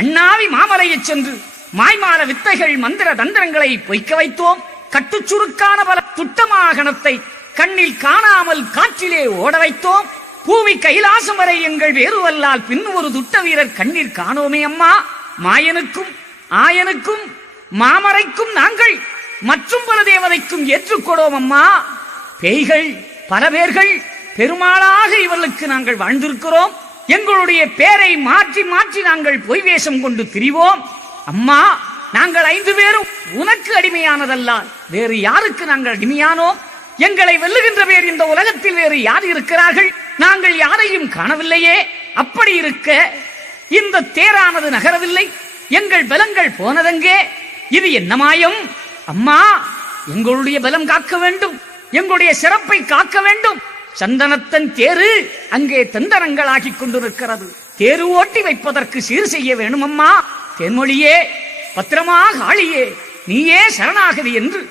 அண்ணாவி மாமலையைச் சென்று மாய்மால வித்தைகள் மந்திர தந்திரங்களை பொய்க்க வைத்தோம். கட்டுச்சுருக்கான பல துட்டமாகணத்தை கண்ணில் காணாமல் காற்றிலே ஓட வைத்தோம். பூவி கைலாசம் வரை எங்கள் வேறுவல்லால் பின் ஒரு துட்ட வீரர் கண்ணீர் காணோமே அம்மா. மாயனுக்கும் ஆயனுக்கும் மாமரைக்கும் நாங்கள் மற்றும் பல தேவதைக்கும் ஏற்றுக்கொடோம் அம்மா. பேய்கள் பல பேர்கள் பெருமாளாக இவர்களுக்கு நாங்கள் வாழ்ந்திருக்கிறோம். எங்களுடைய பேரை மாற்றி மாற்றி நாங்கள் பொய் வேஷம் கொண்டு திரிவோம். அம்மா, நாங்கள் 5 பேரும் உனக்கு அடிமையானதல்ல, வேறு யாருக்கு நாங்கள் அடிமையானோம்? எங்களை வெல்லுகின்ற பேர் இந்த உலகத்தில் வேறு யார் இருக்கிறார்கள்? நாங்கள் யாரையும் காணவில்லையே. அப்படி இருக்க இந்த தேரானது நகரவில்லை, எங்கள் பலங்கள் போனதெங்கே? இது என்ன மாயம்? அம்மா, எங்களுடைய பலம் காக்க வேண்டும், எங்களுடைய சிறப்பை காக்க வேண்டும். சந்தனத்தன் தேரு அங்கே தந்தனங்களாகிக் கொண்டிருக்கிறது, தேரு ஓட்டி வைப்பதற்கு சீர் செய்ய வேணும் அம்மா. தேன்மொழியே, பத்திரமாக ஆளியே, நீயே சரணாகதி என்று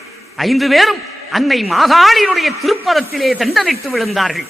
5 பேரும் அன்னை மாகாளியுடைய திருப்பதத்திலே தண்டனிட்டு விழுந்தார்கள்.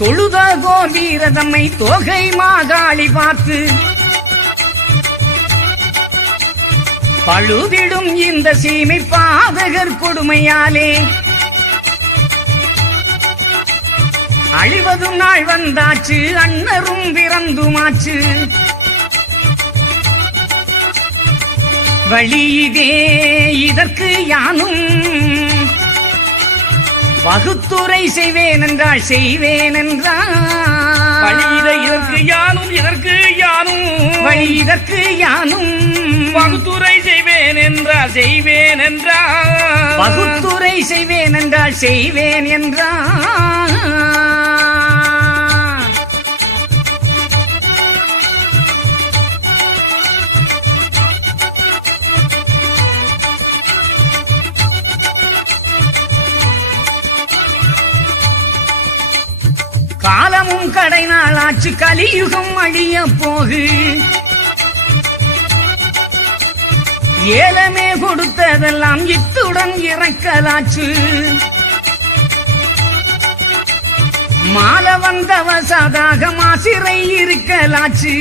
தொழுத கோபீரதம்மை தோகை மாகாளி பார்த்து பழுதிடும் இந்த சீமை பாதகர் கொடுமையாலே அழிவதும் நாள் வந்தாச்சு, அண்ணரும் பிறந்துமாச்சு. வழியிதே இதற்கு யானும் வகுத்துரை செய்வேன் என்றால் செய்வேன் என்றால், வழி இதற்கு யானும் இதற்கு யானும் வழி இதற்கு யானும் வகுத்துரை செய்வேன் என்றால் செய்வேன் என்றால், வகுத்துரை செய்வேன் என்றால் செய்வேன் என்றால். காலமும் கடை நாளாச்சு, கலியுகம் அழிய போகு. ஏலமே கொடுத்ததெல்லாம் இத்துடன் இறக்கலாச்சு. மால வந்தவ சாதாக மாசிறை இருக்கலாச்சு.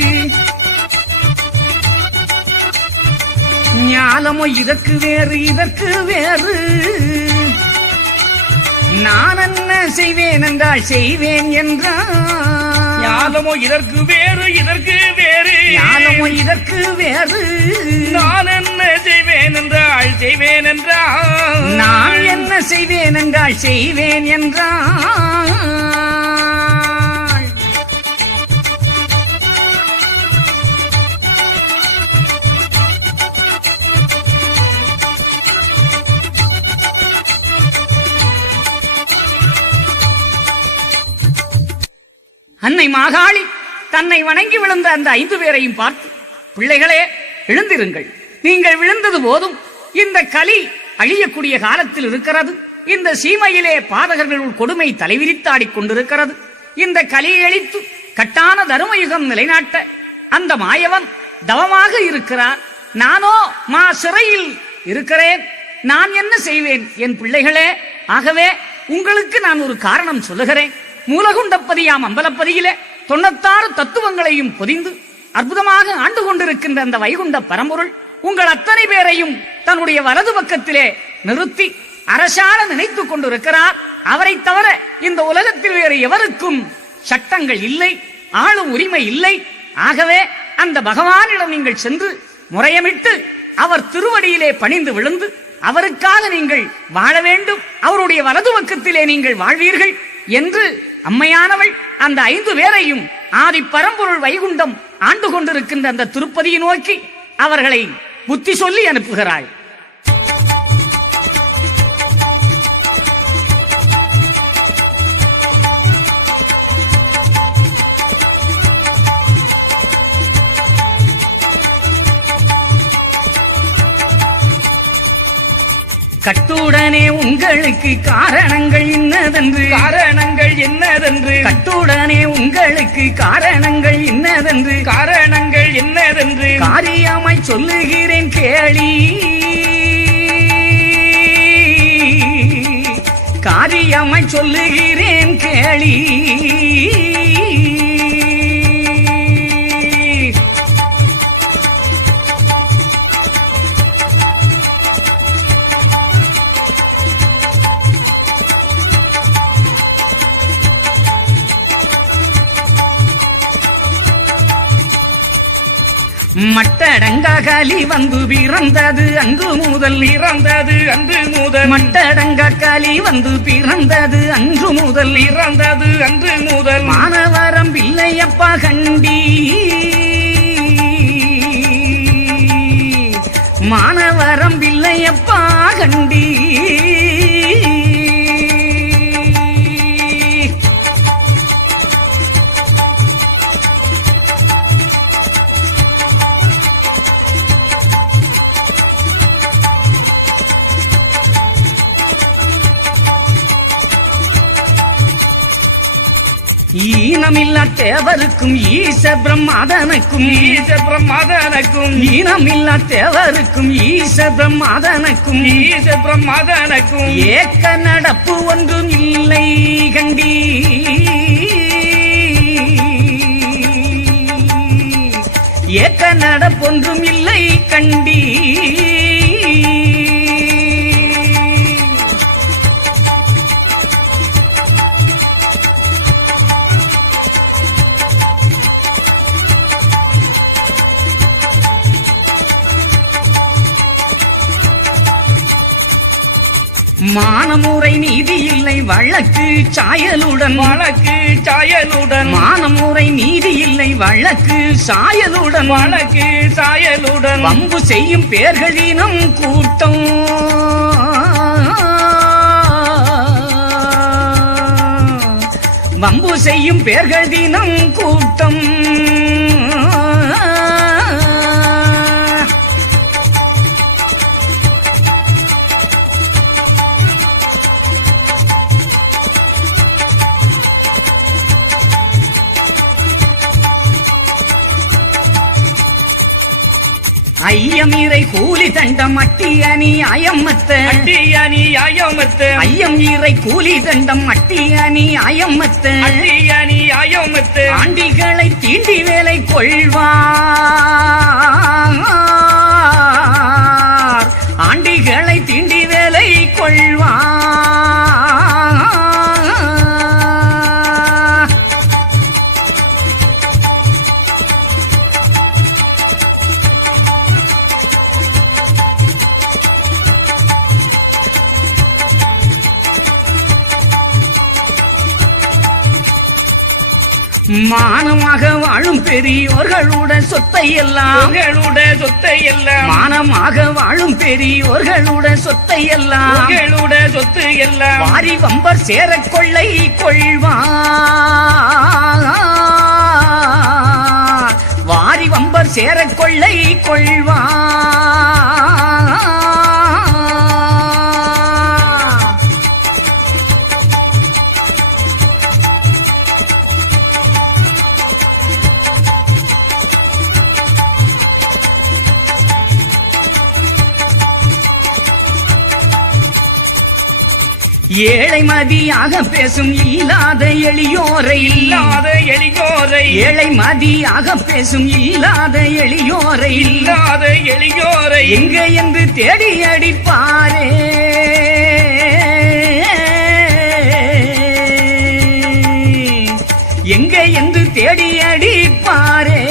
ஞானமோ இதற்கு வேறு இதற்கு வேறு நான் என்ன செய்வேன் என்றால் செய்வேன் என்றால் ஞானமோ இதற்கு வேறு இதற்கு வேறு ஞானமோ இதற்கு வேறு நான் என்ன செய்வேன் என்றால் செய்வேன் என்றால் நான் என்ன செய்வேன் என்றால் செய்வேன் என்றால் அன்னை மாகாளி தன்னை வணங்கி விழுந்த அந்த 5 பேரையும் பார்த்து, பிள்ளைகளே எழுந்திருங்கள், நீங்கள் விழுந்தது போதும், இந்த கலி அழியக்கூடிய காலத்தில் இருக்கிறது, இந்த சீமையிலே பாதகர்கள் கொடுமை தலைவிரித்தாடிக் கொண்டிருக்கிறது, இந்த கலியை அழித்து கட்டான தர்மயுகம் நிலைநாட்ட அந்த மாயவன் தவமாக இருக்கிறார், நானோ சிறையில் இருக்கிறேன், நான் என்ன செய்வேன் என் பிள்ளைகளே? ஆகவே உங்களுக்கு நான் ஒரு காரணம் சொல்லுகிறேன். மூலகுண்டப்பதியாம் அம்பலப்பதியிலே 96 தத்துவங்களையும் பொதிந்து அற்புதமாக ஆண்டு கொண்டிருக்கின்ற அந்த வைகுண்ட பரம்பொருள் உங்கள் அத்தனை பேரையும் தன்னுடைய வலது பக்கத்திலே நிறுத்தி அரசால நினைத்துக் கொண்டிருக்கிறார். அவரை தவிர இந்த உலகத்தில் வேறு எவருக்கும் சட்டங்கள் இல்லை, ஆளும் உரிமை இல்லை. ஆகவே அந்த பகவானிடம் நீங்கள் சென்று முறையமிட்டு அவர் திருவடியிலே பணிந்து விழுந்து அவருக்காக நீங்கள் வாழ வேண்டும், அவருடைய வலது பக்கத்திலே நீங்கள் வாழ்வீர்கள் என்று அம்மையானவள் அந்த 5 பேரையும் ஆதி பரம்பொருள் வைகுண்டம் ஆண்டு கொண்டிருக்கின்ற அந்த திருப்பதியை நோக்கி அவர்களை புத்தி சொல்லி அனுப்புகிறாள். கட்டுடனே உங்களுக்கு காரணங்கள் என்னதென்று கட்டுடனே உங்களுக்கு காரணங்கள் என்னதென்று காரியமாய் சொல்லுகிறேன் கேளி, காரியமாய் சொல்லுகிறேன் கேளி. மட்டடங்கா கலி வந்து பிறந்தது அன்று முதல் மட்டடங்கா கலி வந்து பிறந்தது அன்று முதல் மானவரம் பிள்ளையப்பா கண்டி, மானவரம் பிள்ளையப்பா கண்டி. ஈனமில்லா தேவருக்கும் ஈச பிரம்மாதனுக்கும் ஈனமில்லா தேவருக்கும் ஈச பிரம்மாதனுக்கும் ஏக்க நடப்பு ஒன்றும் இல்லை கண்டி, ஏக்க நடப்பொன்றும் இல்லை கண்டி. மானமுறை நீதி இல்லை வழக்கு சாயலுடன் மானமுறை நீதி இல்லை வழக்கு சாயலுடன் வம்பு செய்யும் பேர்களினம் கூட்டம், வம்பு செய்யும் பேர்கள் தினம் கூட்டம். ஐயமீரை கூலி தண்டம் அட்டி அணி அயம்மத்த ஐயம் ஈரை கூலி தண்டம் அட்டி அணி அயம்மத்த ஆண்டிகளை தீண்டி வேலை கொள்வார், மானமாக வாழும் பெரியோர்களுடன் சொத்தை எல்லாம் மானமாக வாழும் பெரியோர்களுடன் சொத்தை எல்லாம் சொத்து எல்லாம் வாரி வம்பர் சேர கொள்ளை கொள்வார் வாரி வம்பர் சேர கொள்ளை கொள்வார். ஏழை மதியாக பேசும் இல்லாத எளியோரை ஏழை மதியாக பேசும் இல்லாத எளியோரை எங்கே என்று தேடி அடிப்பாரே எங்கே என்று தேடி அடிப்பாரே.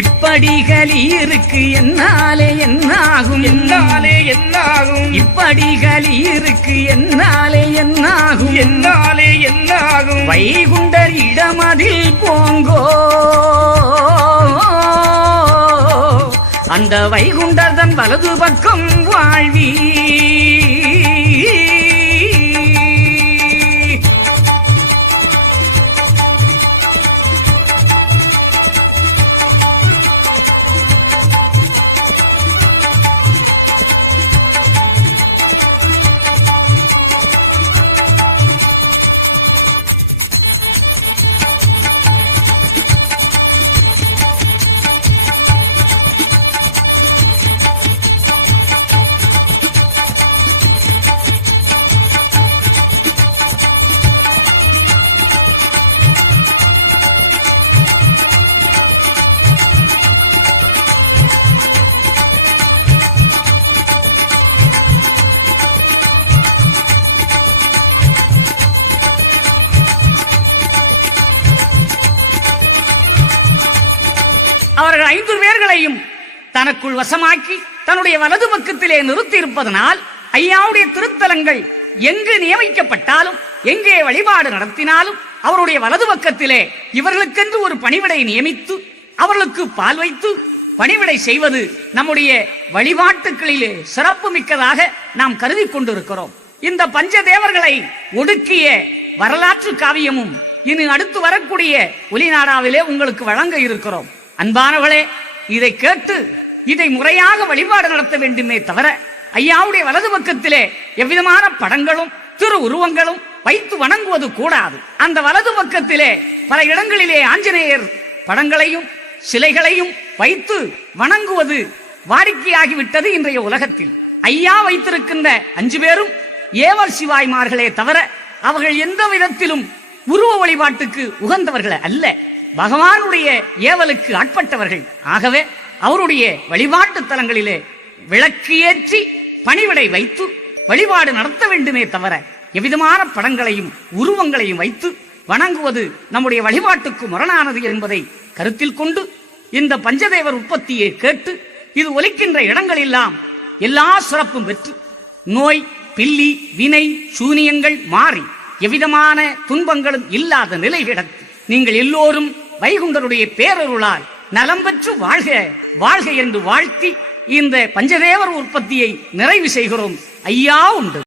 இப்படி கலியிருக்கு என்னாலே என்னாகும் இப்படி கலியிருக்கு என்னாலே என்னாகும் வைகுண்டர் இடமதில் போங்கோ அந்த வைகுண்டர் தன் வலது பக்கம் வாழ்வி. அவர்கள் 5 பேர்களையும் தனக்குள் வசமாக்கி தன்னுடைய வலது பக்கத்திலே நிறுத்தி இருப்பதனால் ஐயாவுடைய திருத்தலங்கள் எங்கு நியமிக்கப்பட்டாலும் எங்கே வழிபாடு நடத்தினாலும் அவருடைய வலது பக்கத்திலே இவர்களுக்கென்று ஒரு பணிவிடை நியமித்து அவர்களுக்கு பால் வைத்து பணிவிடை செய்வது நம்முடைய வழிபாட்டுகளிலே சிறப்பு மிக்கதாக நாம் கருதி கொண்டிருக்கிறோம். இந்த பஞ்சதேவர்களை ஒடுக்கிய வரலாற்று காவியமும் இனி அடுத்து வரக்கூடிய ஒலிநாடாவிலே உங்களுக்கு வழங்க இருக்கிறோம். அன்பானவர்களே, இதை கேட்டு இதை முறையாக வழிபாடு நடத்த வேண்டுமே தவிர ஐயாவுடைய வலது பக்கத்திலே எவ்விதமான படங்களும் திரு உருவங்களும் வைத்து வணங்குவது கூடாது. அந்த வலது பக்கத்திலே பல இடங்களிலே ஆஞ்சநேயர் படங்களையும் சிலைகளையும் வைத்து வணங்குவது வாடிக்கையாகிவிட்டது இன்றைய உலகத்தில். ஐயா வைத்திருக்கின்ற 5 பேரும் ஏவர் சிவாய்மார்களே தவிர அவர்கள் எந்த விதத்திலும் உருவ வழிபாட்டுக்கு உகந்தவர்கள் அல்ல, பகவானுடைய ஏவலுக்கு ஆட்பட்டவர்கள். ஆகவே அவருடைய வழிபாட்டு தலங்களிலே விளக்கு ஏற்றி பணிவிடை வைத்து வழிபாடு நடத்த வேண்டுமே தவிர எவ்விதமான படங்களையும் உருவங்களையும் வைத்து வணங்குவது நம்முடைய வழிபாட்டுக்கு முரணானது என்பதை கருத்தில் கொண்டு இந்த பஞ்சதேவர் உற்பத்தியை கேட்டு இது ஒலிக்கின்ற இடங்களெல்லாம் எல்லா சிறப்பும் பெற்று நோய் பில்லி வினை சூனியங்கள் மாறி எவ்விதமான துன்பங்களும் இல்லாத நிலை கிடத்து நீங்கள் எல்லோரும் வைகுண்டருடைய பேரருளால் நலம் பெற்று வாழ்க வாழ்க என்று வாழ்த்தி இந்த பஞ்சதேவர் உற்பத்தியை நிறைவு செய்கிறோம். ஐயா உண்டு.